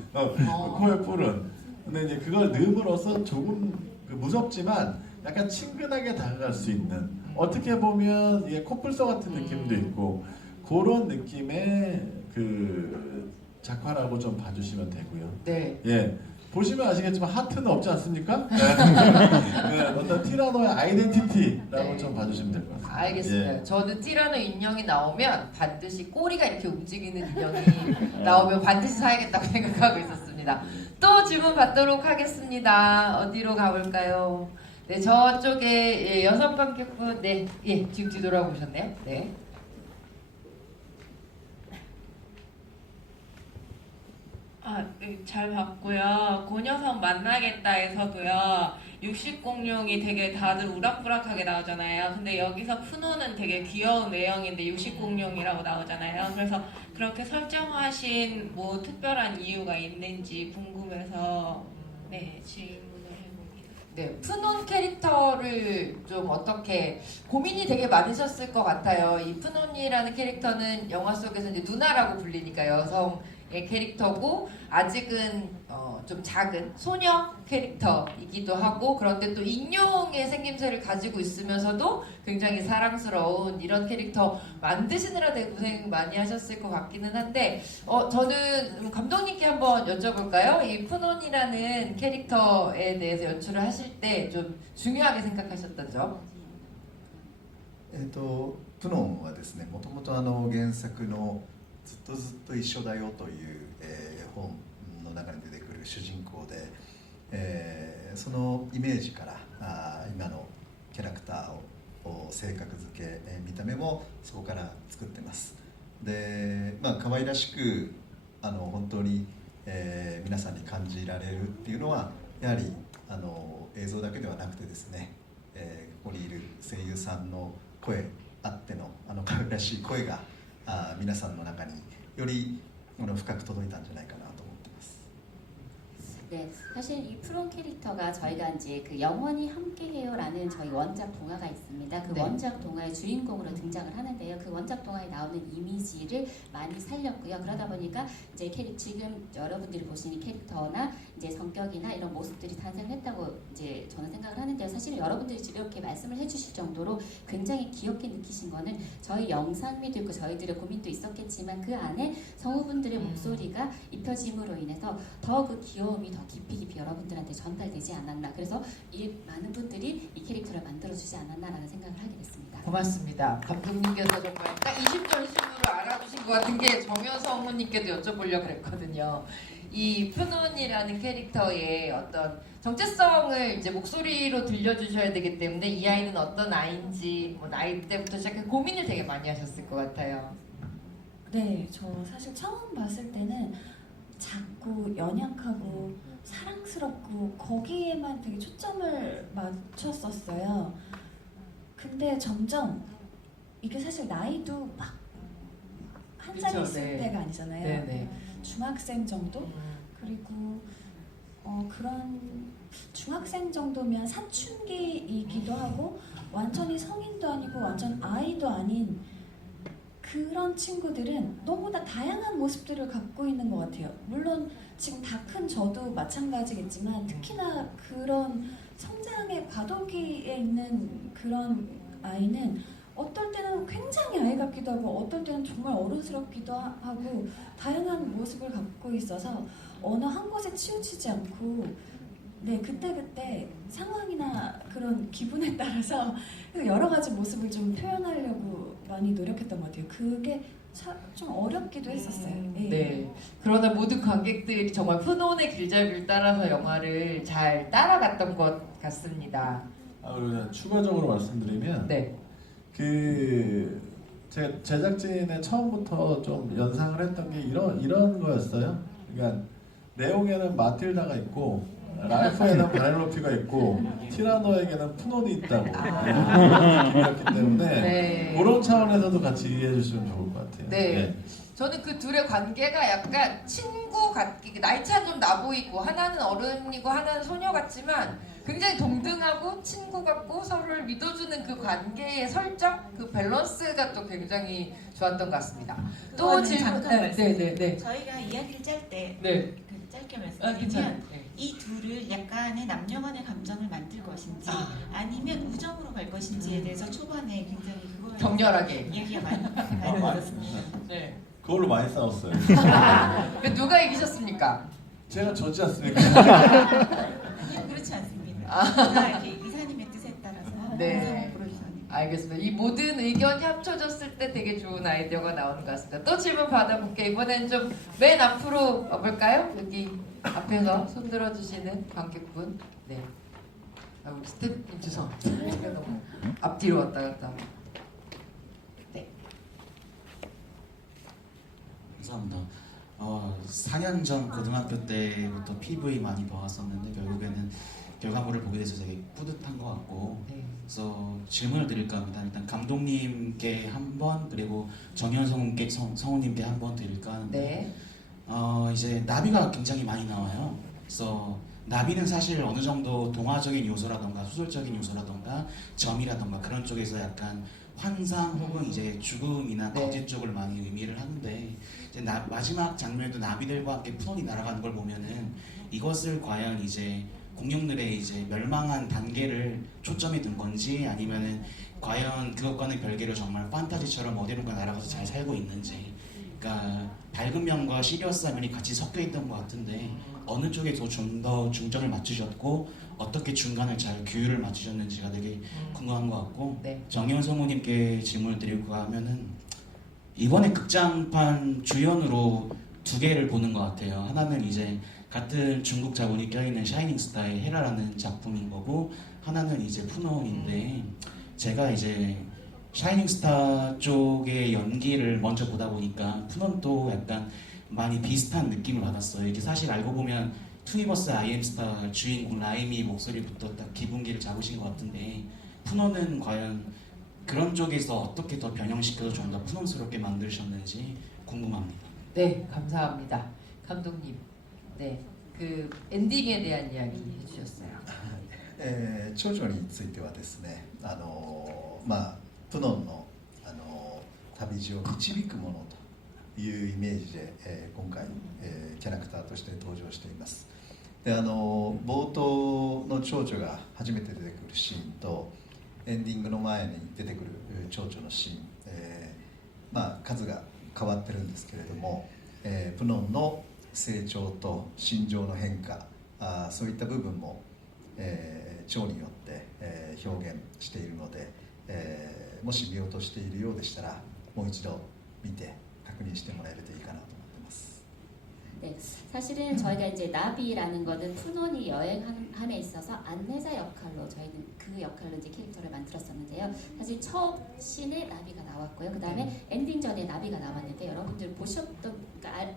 코에 뿔은. 근데 이제 그걸 넣음으로써 조금 무섭지만 약간 친근하게 다가갈 수 있는 어떻게 보면 이게 코뿔소 같은 느낌도 있고 그런 느낌의 그 작화라고 좀 봐주시면 되고요. 네. 예. 보시면 아시겠지만 하트는 없지 않습니까? 네, 어떤 티라노의 아이덴티티라고 네. 좀 봐주시면 될 것 같습니다. 알겠습니다. 예. 저는 티라노 인형이 나오면 반드시 꼬리가 이렇게 움직이는 인형이 나오면 반드시 사야겠다고 생각하고 있었습니다. 또 질문 받도록 하겠습니다. 어디로 가볼까요? 네, 저쪽에 여성 관객분, 네, 예, 지금 뒤돌아보셨네요. 네. 네, 잘 봤고요. 고녀석 만나겠다에서도요. 육식공룡이 되게 다들 우락부락하게 나오잖아요. 근데 여기서 푸노는 되게 귀여운 외형인데 육식공룡이라고 나오잖아요. 그래서 그렇게 설정하신 뭐 특별한 이유가 있는지 궁금해서 네, 질문을 해봅니다. 네, 푸논 캐릭터를 좀 어떻게 고민이 되게 많으셨을 것 같아요. 이 푸논이라는 캐릭터는 영화 속에서 이제 누나라고 불리니까 여성의 캐릭터고 아직은 좀 작은 소녀 캐릭터이기도 하고 그런데 또 익룡의 생김새를 가지고 있으면서도 굉장히 사랑스러운 이런 캐릭터 만드시느라 되게 고생 많이 하셨을 것 같기는 한데 저는 감독님께 한번 여쭤볼까요? 이 푸논이라는 캐릭터에 대해서 연출을 하실 때 좀 중요하게 생각하셨던 점? プノンはですね、もともと原作のずっとずっと一緒だよという、本の中に出てくる主人公で、そのイメージから今のキャラクターを性格付け、見た目もそこから作ってます。で、可愛らしく本当に、皆さんに感じられるっていうのはやはり映像だけではなくてですね、ここにいる声優さんの声あっての可愛らしい声が皆さんの中により深く届いたんじゃないかなと思ってます。 네, 사실 이 푸른 캐릭터가 저희가 이제 그 영원히 함께해요라는 저희 원작 동화가 있습니다. 그 네. 원작 동화의 주인공으로 등장을 하는데요. 그 원작 동화에 나오는 이미지를 많이 살렸고요. 그러다 보니까 이제 지금 여러분들이 보시는 캐릭터나 이제 성격이나 이런 모습들이 탄생했다고 이제 저는 생각을 하는데요. 사실은 여러분들이 지금 이렇게 말씀을 해주실 정도로 굉장히 귀엽게 느끼신 거는 저희 영상미도 있고 저희들의 고민도 있었겠지만 그 안에 성우분들의 목소리가 입혀짐으로 인해서 더 그 귀여움이 더 깊이 여러분들한테 전달되지 않았나. 그래서 이 많은 분들이 이 캐릭터를 만들어주지 않았나라는 생각을 하게 됐습니다. 고맙습니다. 감독님께서 정말 딱 20전심으로 알아주신 것 같은 게 정여성 어머님께도 여쭤보려고 그랬거든요. 이 푸눈이라는 캐릭터의 어떤 정체성을 이제 목소리로 들려주셔야 되기 때문에 이 아이는 어떤 아이인지 뭐 나이 때부터 시작해 고민을 되게 많이 하셨을 것 같아요. 네, 저 사실 처음 봤을 때는 작고 연약하고 사랑스럽고 거기에만 되게 초점을 맞췄었어요. 근데 점점 이게 사실 나이도 막 한 살 그쵸, 있을 네. 때가 아니잖아요. 네네. 중학생 정도? 그리고 그런 중학생 정도면 사춘기이기도 하고 완전히 성인도 아니고 완전 아이도 아닌 그런 친구들은 너무나 다양한 모습들을 갖고 있는 것 같아요. 물론 지금 다 큰 저도 마찬가지겠지만 특히나 그런 성장의 과도기에 있는 그런 아이는 어떨 때는 굉장히 아이 같기도 하고 어떨 때는 정말 어른스럽기도 하고 다양한 모습을 갖고 있어서 어느 한 곳에 치우치지 않고 네, 그때그때 상황이나 그런 기분에 따라서 여러 가지 모습을 좀 표현하려고 많이 노력했던 것 같아요. 그게 좀 어렵기도 했었어요. 네. 네. 그러나 모든 관객들이 정말 푸눈의 길잡이를 따라서 영화를 잘 따라갔던 것 같습니다. 그리고 추가적으로 말씀드리면 네. 제가 제작진의 처음부터 좀 연상을 했던 게 이런 거였어요. 그러니까 내용에는 마틸다가 있고 랄프에는 바넬로피가 있고 티라노에게는 푸논이 있다고 느낌이었기 때문에 네. 그런 차원에서도 같이 이해해 주시면 좋을 것 같아요. 네. 저는 그 둘의 관계가 약간 친구 같기, 나이 차는 좀 나 보이고 하나는 어른이고 하나는 소녀 같지만 굉장히 동등하고 친구 같고 서로를 믿어주는 그 관계의 설정, 그 밸런스가 또 굉장히 좋았던 것 같습니다. 또 질문, 네. 저희가 이야기를 짤때 네. 짧게 괜찮아요. 말씀드리면 네. 이 둘을 약간의 남녀간의 감정을 만들 것인지 아니면 우정으로 갈 것인지에 대해서 초반에 굉장히 그거에 격렬하게 이야기가 많이 있었습니다. 네. 그걸로 많이 싸웠어요. 그 누가 이기셨습니까? 제가 졌지 않습니까? 아니요, 그렇지 않습니다. 다 이렇게 이사님의 뜻에 따라서 네. 알겠습니다. 이 모든 의견이 합쳐졌을 때 되게 좋은 아이디어가 나오는 것 같습니다. 또 질문 받아볼게요. 이번엔 좀 맨 앞으로 와볼까요? 여기 앞에서 손 들어주시는 관객분. 네. 우리 스태프님 죄송합니다. 제가 너무 앞뒤로 왔다 갔다. 네. 감사합니다. 4년 전 고등학교 때부터 PV 많이 봐왔었는데 결국에는 결과물을 보게 돼서 되게 뿌듯한 것 같고 그래서 질문을 드릴까 합니다. 일단 감독님께 한 번 그리고 정현성님께 성우님께 한 번 드릴까 하는데 네. 이제 나비가 굉장히 많이 나와요. 그래서 나비는 사실 어느 정도 동화적인 요소라던가 소설적인 요소라던가 점이라던가 그런 쪽에서 약간 환상 혹은 이제 죽음이나 거짓 쪽을 많이 의미를 하는데 이제 마지막 장면에도 나비들과 함께 푸논이 날아가는 걸 보면은 이것을 과연 이제 공룡들의 이제 멸망한 단계를 초점에 둔 건지 아니면은 과연 그것과는 별개로 정말 판타지처럼 어디론가 날아가서 잘 살고 있는지 그러니까 밝은 면과 시리어스한 면이 같이 섞여 있던 것 같은데 어느 쪽에 좀 더 중점을 맞추셨고 어떻게 중간을 잘 규율을 맞추셨는지가 되게 궁금한 것 같고 네. 정혜원 성우님께 질문을 드리고 하면은 이번에 극장판 주연으로 2개를 보는 것 같아요. 하나는 이제 같은 중국 자본이 껴있는 샤이닝 스타의 헤라라는 작품인 거고 하나는 이제 푸논인데 제가 이제 샤이닝 스타 쪽의 연기를 먼저 보다 보니까 푸논도 약간 많이 비슷한 느낌을 받았어요. 이게 사실 알고 보면 투니버스 아이엠스타 주인공 라임이 목소리부터 딱 기분기를 잡으신 것 같은데 푸논은 과연 그런 쪽에서 어떻게 더 변형시켜서 좀 더 푸논스럽게 만드셨는지 궁금합니다. 네, 감사합니다. 감독님, 네, 그 엔딩에 대한 이야기 해주셨어요. 長女についてはですね、プノンの、旅路を導くものというイメージで、今回、キャラクターとして登場しています。で冒頭の長女が初めて出てくるシーンとエンディングの前に出てくる長女のシーン、数が変わってるんですけれども、プノンの成長と心情の変化、そういった部分も、蝶によって、表現しているので、もし見落としているようでしたらもう一度見て確認してもらえるといいかなと思ってます。 네, 사실은 저희가 이제 나비라는 거는 푸논이 여행함에 있어서 안내자 역할로 저희는 그 역할로 이제 캐릭터를 만들었었는데요. 사실 첫 씬에 나비가 나왔고요. 그 다음에 엔딩 전에 나비가 나왔는데 여러분들 보셨던 그러니까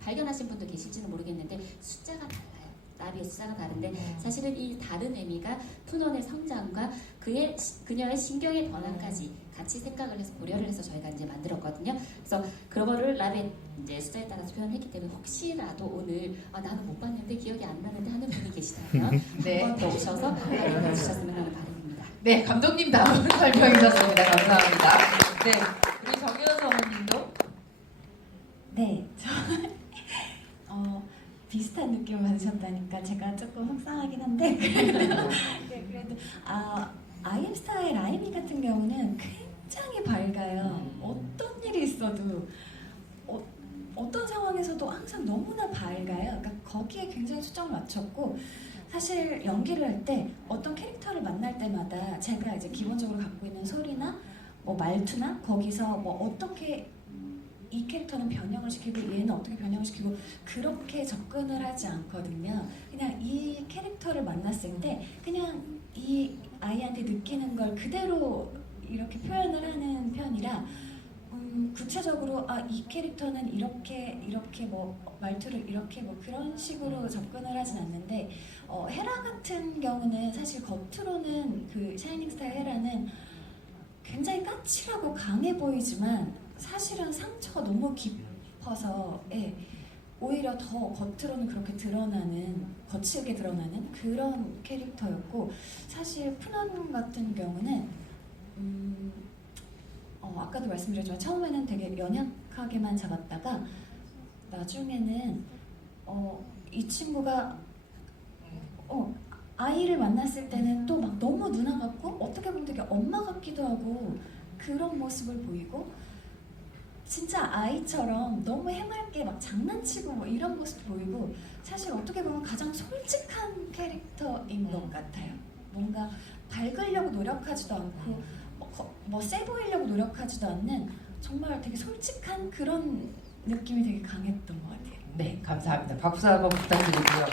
발견하신 분도 계실지는 모르겠는데 숫자가 달라요. 나비의 숫자가 다른데 사실은 이 다른 의미가 푸논의 성장과 그녀의 신경의 변화까지 같이 생각을 해서 고려를 해서 저희가 이제 만들었거든요. 그래서 그거를 랍의 이제 숫자에 따라서 표현했기 때문에 혹시라도 오늘 나는 못 봤는데 기억이 안 나는데 하는 분이 계시다면 네. 한 번 더 오셔서 확인해 주셨으면 하는 바람입니다. 네, 감독님 다음 설명해 주셨습니다. 감사합니다. 네, 우리 정혜원 성우님도 네, 비슷한 느낌을 받으셨다니까 제가 조금 속상하긴 한데 그래도 아이엠스타의 라이미 같은 경우는 굉장히 밝아요. 어떤 일이 있어도 어떤 상황에서도 항상 너무나 밝아요. 그러니까 거기에 굉장히 초점을 맞췄고 사실 연기를 할 때 어떤 캐릭터를 만날 때마다 제가 이제 기본적으로 갖고 있는 소리나 뭐 말투나 거기서 뭐 어떻게 이 캐릭터는 변형을 시키고 얘는 어떻게 변형을 시키고 그렇게 접근을 하지 않거든요. 그냥 이 캐릭터를 만났을 때 그냥 이 아이한테 느끼는 걸 그대로 이렇게 표현을 하는 편이라 구체적으로 이 캐릭터는 이렇게 뭐 말투를 이렇게 뭐 그런 식으로 접근을 하진 않는데 헤라 같은 경우는 사실 겉으로는 그 샤이닝 스타의 헤라는 굉장히 까칠하고 강해 보이지만 사실은 상처가 너무 깊어서 오히려 더 겉으로는 그렇게 거칠게 드러나는 그런 캐릭터였고 사실 푸논 같은 경우는 아까도 말씀드렸지만 처음에는 되게 연약하게만 잡았다가 나중에는 이 친구가 아이를 만났을 때는 또 막 너무 누나 같고 어떻게 보면 되게 엄마 같기도 하고 그런 모습을 보이고 진짜 아이처럼 너무 해맑게 막 장난치고 뭐 이런 모습 보이고 사실 어떻게 보면 가장 솔직한 캐릭터인 것 같아요. 뭔가 밝으려고 노력하지도 않고 뭐 세 보이려고 노력하지도 않는 정말 되게 솔직한 그런 느낌이 되게 강했던 것 같아요. 네, 감사합니다. 박수 한번 부탁드리고요.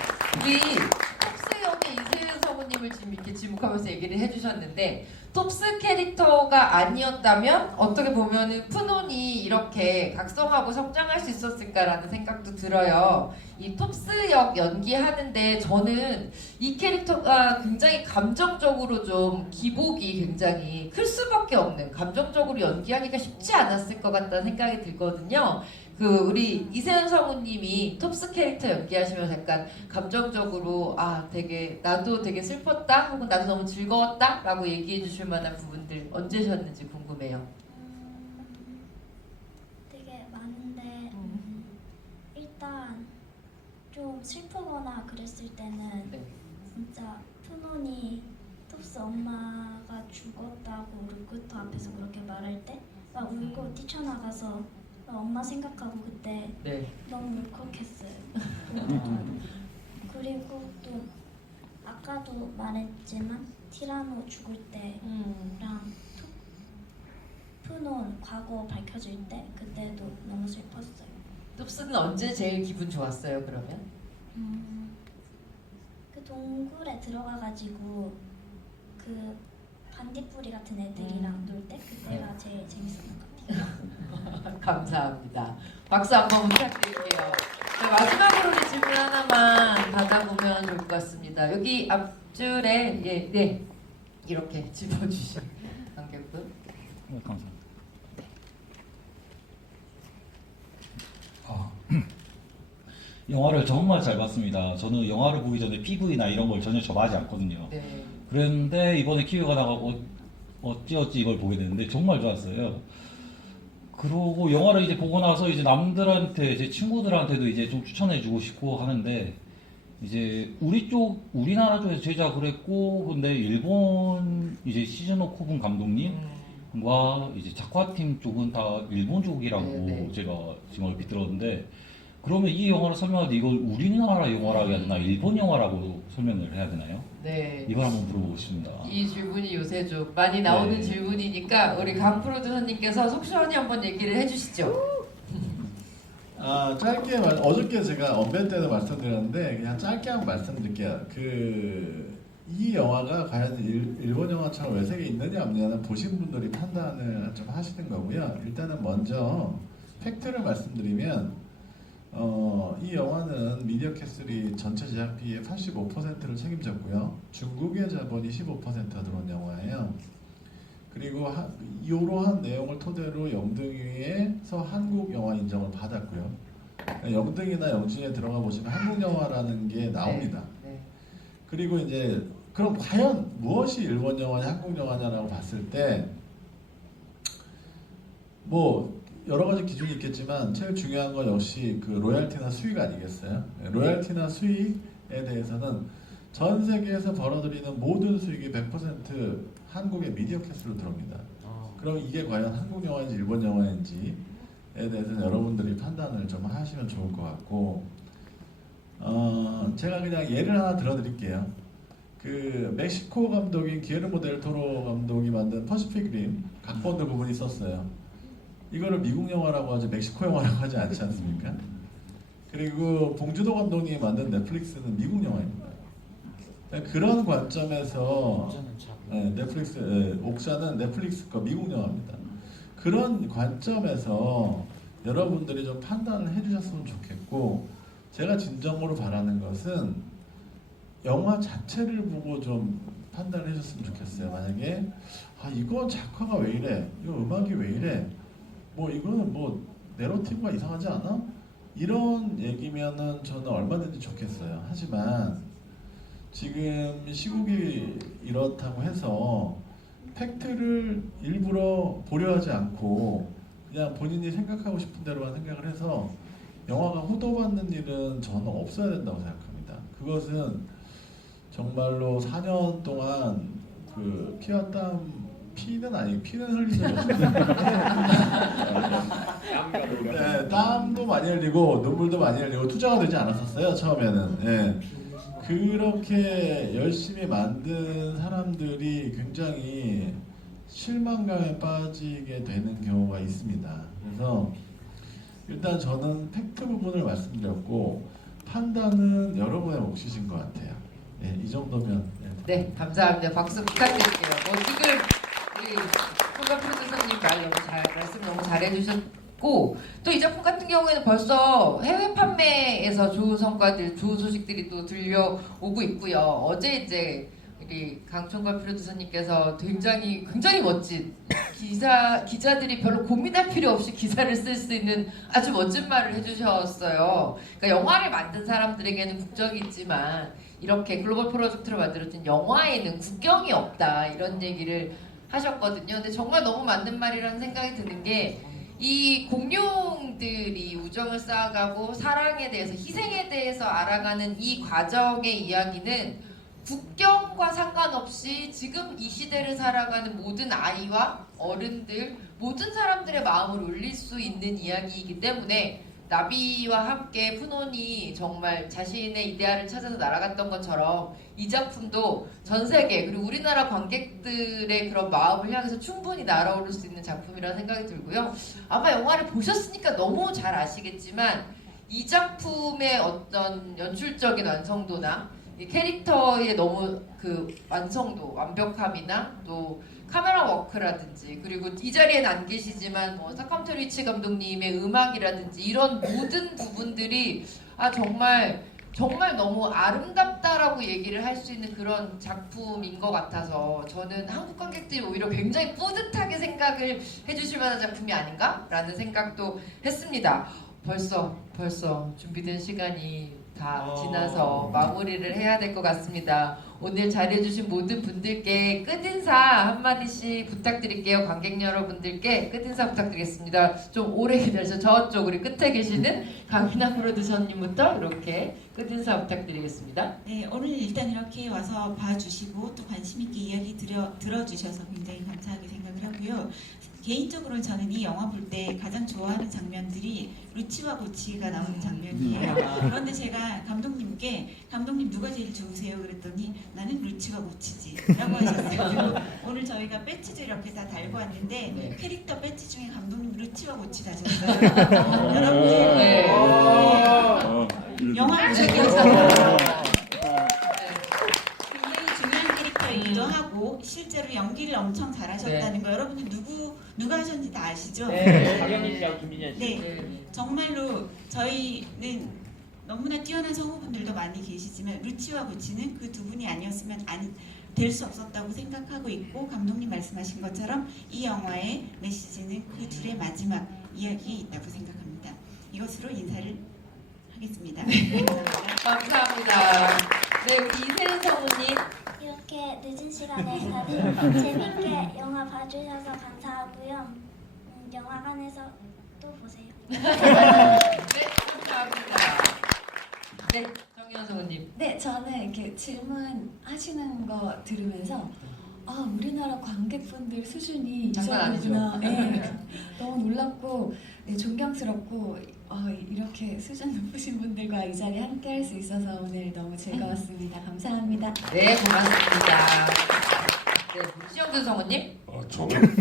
우리 톱스 역의 이세윤 성우님을 지금 이렇게 지목하면서 얘기를 해주셨는데 톱스 캐릭터가 아니었다면 어떻게 보면은 푸논이 이렇게 각성하고 성장할 수 있었을까라는 생각도 들어요. 이 톱스 역 연기하는데 저는 이 캐릭터가 굉장히 감정적으로 좀 기복이 굉장히 클 수밖에 없는 감정적으로 연기하기가 쉽지 않았을 것 같다는 생각이 들거든요. 우리 이세윤 성우님이 톱스 캐릭터 연기하시면서 약간 감정적으로 되게 나도 되게 슬펐다 혹은 나도 너무 즐거웠다 라고 얘기해 주실 만한 부분들 언제셨는지 궁금해요. 되게 많은데 일단 좀 슬프거나 그랬을 때는 네. 진짜 푸논이 톱스 엄마가 죽었다고 루크토 앞에서 그렇게 말할 때 막 울고 뛰쳐나가서 엄마 생각하고 그때 네. 너무 울컥했어요. 그리고 또 아까도 말했지만 티라노 죽을 때랑 푸논 과거 밝혀질 때 그때도 너무 슬펐어요. 톱스는 언제 제일 기분 좋았어요 그러면? 그 동굴에 들어가가지고 그 반딧불이 같은 애들이랑 놀 때 그때가 제일 재밌었던 것 같아요. 감사합니다. 박수 한번 부탁드릴게요. 자, 마지막으로 질문 하나만 받아보면 좋을 것 같습니다. 여기 앞줄에 네 이렇게 짚어주신 관객분. 네, 감사합니다. 영화를 정말 잘 봤습니다. 저는 영화를 보기 전에 PV나 이런 걸 전혀 접하지 않거든요. 네. 그랬는데 이번에 기회가 나가고 어찌어찌 이걸 보게 됐는데 정말 좋았어요. 그러고 영화를 이제 보고 나서 이제 남들한테 제 친구들한테도 이제 좀 추천해주고 싶고 하는데 이제 우리나라 쪽에서 제작을 했고 근데 일본 이제 시즈노 코분 감독님과 이제 작화팀 쪽은 다 일본 쪽이라고 네. 제가 지금 얼핏 들었는데 그러면 이 영화를 설명할 때 이걸 우리나라 영화라고 해야 되나 일본 영화라고 설명을 해야 되나요? 네. 이걸 한번 물어보고 싶습니다. 이 질문이 요새 좀 많이 나오는 네. 질문이니까 우리 강 프로듀서님께서 속 시원히 한번 얘기를 해주시죠. 짧게 어저께 제가 언변 때도 말씀드렸는데 그냥 짧게 한번 말씀드릴게요. 이 영화가 과연 일본 영화처럼 외색이 있느냐 없느냐는 보신 분들이 판단을 좀 하시는 거고요. 일단은 먼저 팩트를 말씀드리면 이 영화는 미디어 캐슬이 전체 제작비의 85%를 책임졌고요. 중국의 자본이 15%가 들어온 영화예요. 그리고 이러한 내용을 토대로 영등위에서 한국 영화 인정을 받았고요. 영등이나 영진에 들어가 보시면 한국 영화라는 게 나옵니다. 네. 그리고 이제 그럼 과연 무엇이 일본 영화냐 한국 영화냐라고 봤을 때 뭐 여러 가지 기준이 있겠지만 제일 중요한 건 역시 그 로얄티나 수익 아니겠어요? 로얄티나 수익에 대해서는 전 세계에서 벌어들이는 모든 수익이 100% 한국의 미디어 캐스트로 들어옵니다. 그럼 이게 과연 한국 영화인지 일본 영화인지에 대해서는 여러분들이 판단을 좀 하시면 좋을 것 같고 제가 그냥 예를 하나 들어드릴게요. 그 멕시코 감독인 기에르모 델 토로 감독이 만든 퍼시픽 림 각본도 그분이 썼어요. 이거를 미국 영화라고 하지 멕시코 영화라고 하지 않지 않습니까? 그리고 봉준호 감독님이 만든 넷플릭스는 미국 영화입니다. 그런 관점에서 넷플릭스 옥샤는 넷플릭스 거 미국 영화입니다. 그런 관점에서 여러분들이 좀 판단을 해주셨으면 좋겠고 제가 진정으로 바라는 것은 영화 자체를 보고 좀 판단을 해줬으면 좋겠어요. 만약에 이건 작화가 왜 이래? 이거 음악이 왜 이래? 뭐 이거는 뭐 내러티브가 이상하지 않아? 이런 얘기면은 저는 얼마든지 좋겠어요. 하지만 지금 시국이 이렇다고 해서 팩트를 일부러 보려 하지 않고 그냥 본인이 생각하고 싶은 대로만 생각을 해서 영화가 호도받는 일은 저는 없어야 된다고 생각합니다. 그것은 정말로 4년 동안 그 피와 땀 피는 흘린 적이 없어요. 네, 땀도 많이 흘리고 눈물도 많이 흘리고 투자가 되지 않았었어요 처음에는. 네. 그렇게 열심히 만든 사람들이 굉장히 실망감에 빠지게 되는 경우가 있습니다. 그래서 일단 저는 팩트 부분을 말씀드렸고 판단은 여러분의 몫이신 것 같아요. 네, 이 정도면. 네, 감사합니다. 박수 부탁드릴게요. 지금 우리 손가 프로듀서님 말씀 너무 잘해주셨고 또 이 작품 같은 경우에는 벌써 해외 판매에서 좋은 성과들, 좋은 소식들이 또 들려오고 있고요. 어제 이제 우리 강총과 프로듀서님께서 굉장히 멋진 기자들이 별로 고민할 필요 없이 기사를 쓸 수 있는 아주 멋진 말을 해주셨어요. 그러니까 영화를 만든 사람들에게는 국적이 있지만 이렇게 글로벌 프로젝트를 만들어진 영화에는 국경이 없다 이런 얘기를 하셨거든요. 근데 정말 너무 맞는 말이라는 생각이 드는 게 이 공룡들이 우정을 쌓아가고 사랑에 대해서 희생에 대해서 알아가는 이 과정의 이야기는 국경과 상관없이 지금 이 시대를 살아가는 모든 아이와 어른들, 모든 사람들의 마음을 울릴 수 있는 이야기이기 때문에 나비와 함께 푸논이 정말 자신의 이데아를 찾아서 날아갔던 것처럼 이 작품도 전 세계 그리고 우리나라 관객들의 그런 마음을 향해서 충분히 날아오를 수 있는 작품이라는 생각이 들고요. 아마 영화를 보셨으니까 너무 잘 아시겠지만 이 작품의 어떤 연출적인 완성도나 이 캐릭터의 너무 그 완성도, 완벽함이나 또 카메라 워크라든지 그리고 이 자리엔 안 계시지만 뭐 사캄토리치 감독님의 음악이라든지 이런 모든 부분들이 정말 너무 아름답다라고 얘기를 할 수 있는 그런 작품인 것 같아서 저는 한국 관객들이 오히려 굉장히 뿌듯하게 생각을 해주실 만한 작품이 아닌가라는 생각도 했습니다. 벌써 준비된 시간이 다 지나서 마무리를 해야 될 것 같습니다. 오늘 자리해주신 모든 분들께 끝인사 한마디씩 부탁드릴게요. 관객 여러분들께 끝인사 부탁드리겠습니다. 좀 오래 기다리셔서 저쪽 우리 끝에 계시는 강민아 프로듀서님부터 이렇게 끝인사 부탁드리겠습니다. 네, 오늘 일단 이렇게 와서 봐주시고 또 관심 있게 이야기 들어주셔서 굉장히 감사하게 생각을 하고요. 개인적으로 저는 이 영화 볼 때 가장 좋아하는 장면들이 루치와 고치가 나오는 장면이에요. 그런데 제가 감독님께 감독님 누가 제일 좋으세요? 그랬더니 나는 루치와 고치지 라고 하셨어요. 그리고 오늘 저희가 배지도 이렇게 다 달고 왔는데 캐릭터 배지 중에 감독님 루치와 고치 다셨어요. 여러분들 영화를 즐겨서 굉장히 중요한 캐릭터이기도 하고 실제로 연기를 엄청 잘하셨다는 거 여러분들 누가 하셨는지 다 아시죠? 박영민 씨하고 김민현 씨. 네, 정말로 저희는 너무나 뛰어난 성우분들도 많이 계시지만 루치와 고치는 그 두 분이 아니었으면 될 수 없었다고 생각하고 있고 감독님 말씀하신 것처럼 이 영화의 메시지는 그 둘의 마지막 이야기에 있다고 생각합니다. 이것으로 인사를 하겠습니다. 감사합니다. 네, 우리 이세은 성우님. 이렇게 늦은 시간에 다들 재밌게 영화 봐주셔서 감사하고요. 영화관에서 또 보세요. 네, 감사합니다. 네, 정현 성우님. 네, 저는 이렇게 질문하시는 거 들으면서 우리나라 관객분들 수준이 이 장난 아니죠. 정도구나. 네, 너무 놀랍고 존경스럽고 이렇게 수준 높으신 분들과 이 자리에 함께 할 수 있어서 오늘 너무 즐거웠습니다. 감사합니다. 네, 고맙습니다. 네, 시영준 성우님. 저는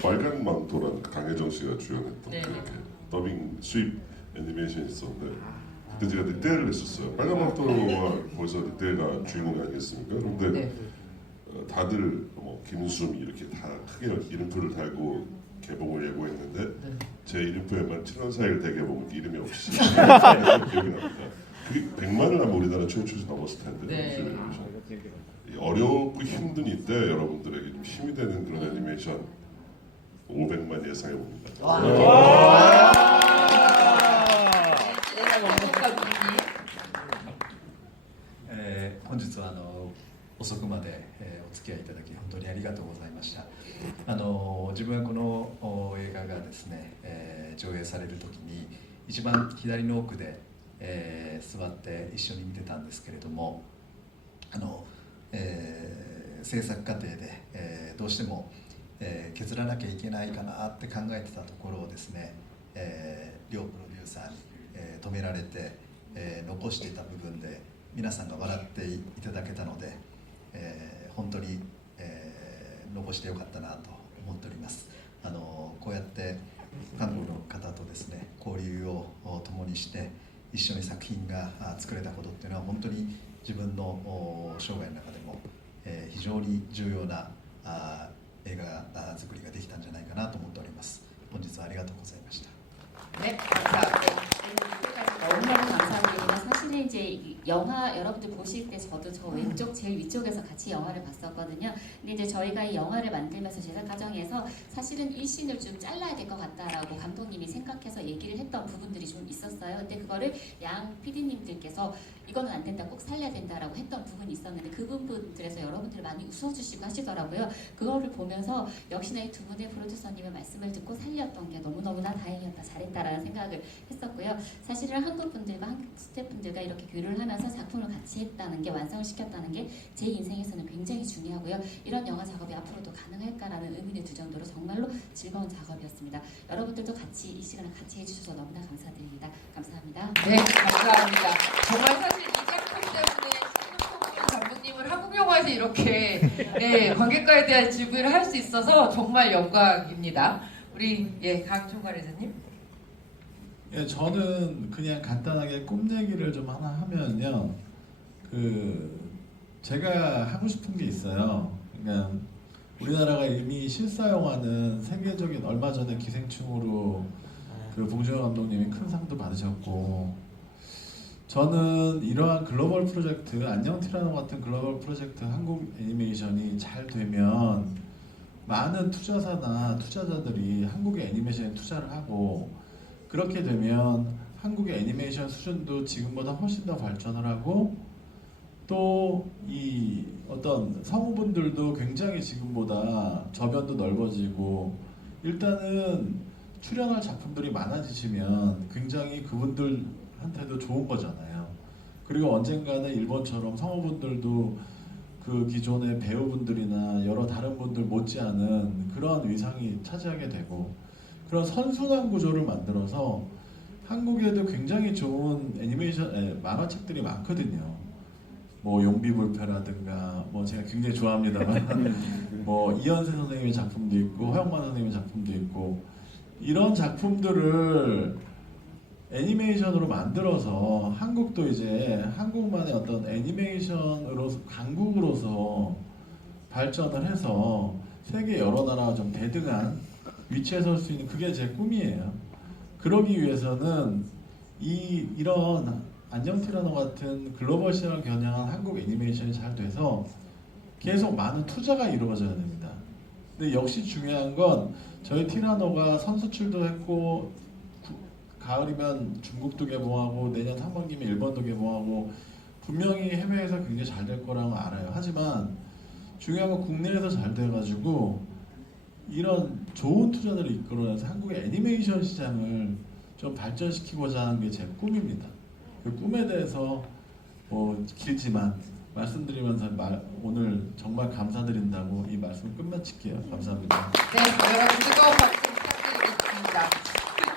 빨간 망토라는 강혜정 씨가 주연했던 네. 그렇게 더빙 수입 애니메이션이 있었는데 그때 제가 늑대를 했었어요. 빨간 망토가 거기서 늑대가 주인공이 아니겠습니까? 그런데 다들 뭐 김수미 이렇게 다 크게 이름표를 달고 개봉을 예고했는데 제 이름표에만 7월 4일 대개봉 이름이 없이 기억이 납니다. 그게 100만을 아마 우리나라 최초로 넘었을 텐데 네. 어렵고 힘든 이때 여러분들에게 좀 힘이 되는 그런 애니메이션 500만 예상해 봅니다. 네. 本日は遅くまで、お付き合いいただき本当にありがとうございました。自分はこの映画がですね、上映される時に一番左の奥で、座って一緒に見てたんですけれども、制作過程で、どうしても、削らなきゃいけないかなって考えてたところをですね、両プロデューサーに、止められて、残していた部分で皆さんが笑っていただけたので、本当に、残してよかったなと思っております。こうやって韓国の方とですね交流を共にして一緒に作品が作れたことっていうのは本当に自分の生涯の中でも、非常に重要な映画作りができたんじゃないかなと思っております。本日はありがとうございました。 네, 감사합니다. 너무너무 감사드립니다. 사실은 이제 이 영화 여러분들 보실 때 저도 저 왼쪽 제일 위쪽에서 같이 영화를 봤었거든요. 근데 이제 저희가 이 영화를 만들면서 제작 과정에서 사실은 1씬을 좀 잘라야 될 것 같다라고 감독님이 생각해서 얘기를 했던 부분들이 좀 있었어요. 근데 그거를 양 PD님들께서 이거는 안 된다, 꼭 살려야 된다라고 했던 부분이 있었는데 그 부분들에서 여러분들이 많이 웃어주시고 하시더라고요. 그거를 보면서 역시나 이 두 분의 프로듀서님의 말씀을 듣고 살렸던 게 너무너무나 다행이었다, 잘했다라는 생각을 했었고요. 사실은 한국 분들과 한국 스태프분들과 이렇게 교류를 하면서 작품을 같이 했다는 게, 완성을 시켰다는 게 제 인생에서는 굉장히 중요하고요. 이런 영화 작업이 앞으로도 가능할까라는 의문이 들 정도로 정말로 즐거운 작업이었습니다. 여러분들도 같이 이 시간을 같이 해주셔서 너무나 감사드립니다. 감사합니다. 네, 감사합니다. 정말 사실 이 작품 때문에 신동훈 감독님을 한국 영화에서 이렇게 네, 관객과에 대한 지부를 할 수 있어서 정말 영광입니다. 우리 강총괄회장님. 예, 저는 그냥 간단하게 꿈 얘기를 좀 하나 하면요. 제가 하고 싶은 게 있어요. 그러니까 우리나라가 이미 실사 영화는 세계적인, 얼마 전에 기생충으로 봉준호 감독님이 큰 상도 받으셨고, 저는 이러한 글로벌 프로젝트, 안녕 티라노 같은 글로벌 프로젝트 한국 애니메이션이 잘 되면 많은 투자사나 투자자들이 한국의 애니메이션에 투자를 하고, 그렇게 되면 한국의 애니메이션 수준도 지금보다 훨씬 더 발전을 하고, 또 이 어떤 성우분들도 굉장히 지금보다 저변도 넓어지고, 일단은 출연할 작품들이 많아지시면 굉장히 그분들한테도 좋은 거잖아요. 그리고 언젠가는 일본처럼 성우분들도 그 기존의 배우분들이나 여러 다른 분들 못지않은 그런 위상이 차지하게 되고, 그런 선순환 구조를 만들어서 한국에도 굉장히 좋은 애니메이션 만화책들이 많거든요. 뭐 용비불패라든가, 뭐 제가 굉장히 좋아합니다만 뭐 이현세 선생님의 작품도 있고 허영만 선생님의 작품도 있고, 이런 작품들을 애니메이션으로 만들어서 한국도 이제 한국만의 어떤 애니메이션으로서 강국으로서 발전을 해서 세계 여러 나라와 좀 대등한 위치에 설 수 있는, 그게 제 꿈이에요. 그러기 위해서는 이런 안녕 티라노 같은 글로벌 시장을 겨냥한 한국 애니메이션이 잘 돼서 계속 많은 투자가 이루어져야 됩니다. 근데 역시 중요한 건 저희 티라노가 선수출도 했고, 가을이면 중국도 개봉하고 내년 상반기면 일본도 개봉하고 분명히 해외에서 굉장히 잘 될 거라고 알아요. 하지만 중요한 건 국내에서 잘 돼가지고 이런 좋은 투자들을 이끌어내서 한국의 애니메이션 시장을 좀 발전시키고자 하는 게 제 꿈입니다. 그 꿈에 대해서 길지만 말씀드리면서 오늘 정말 감사드린다고 이 말씀 끝마칠게요. 감사합니다. 네, 여러분 뜨거운 박수 부탁드리겠습니다.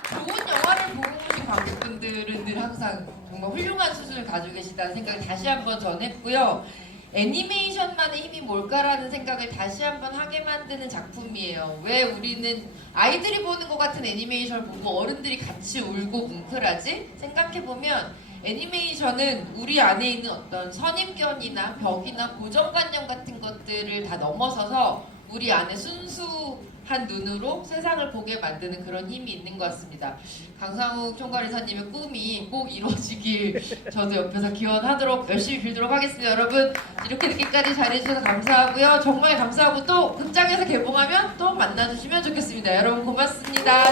좋은 영화를 보고 오신 관객분들은 늘 항상 정말 훌륭한 수준을 가지고 계시다는 생각을 다시 한번 전했고요. 애니메이션만의 힘이 뭘까라는 생각을 다시 한번 하게 만드는 작품이에요. 왜 우리는 아이들이 보는 것 같은 애니메이션을 보고 어른들이 같이 울고 뭉클하지? 생각해보면 애니메이션은 우리 안에 있는 어떤 선입견이나 벽이나 고정관념 같은 것들을 다 넘어서서 우리 안에 순수한 눈으로 세상을 보게 만드는 그런 힘이 있는 것 같습니다. 강상욱 총괄이사님의 꿈이 꼭 이루어지길 저도 옆에서 기원하도록 열심히 빌도록 하겠습니다. 여러분 이렇게 늦게까지 잘해주셔서 감사하고요. 정말 감사하고 또 극장에서 개봉하면 또 만나주시면 좋겠습니다. 여러분 고맙습니다.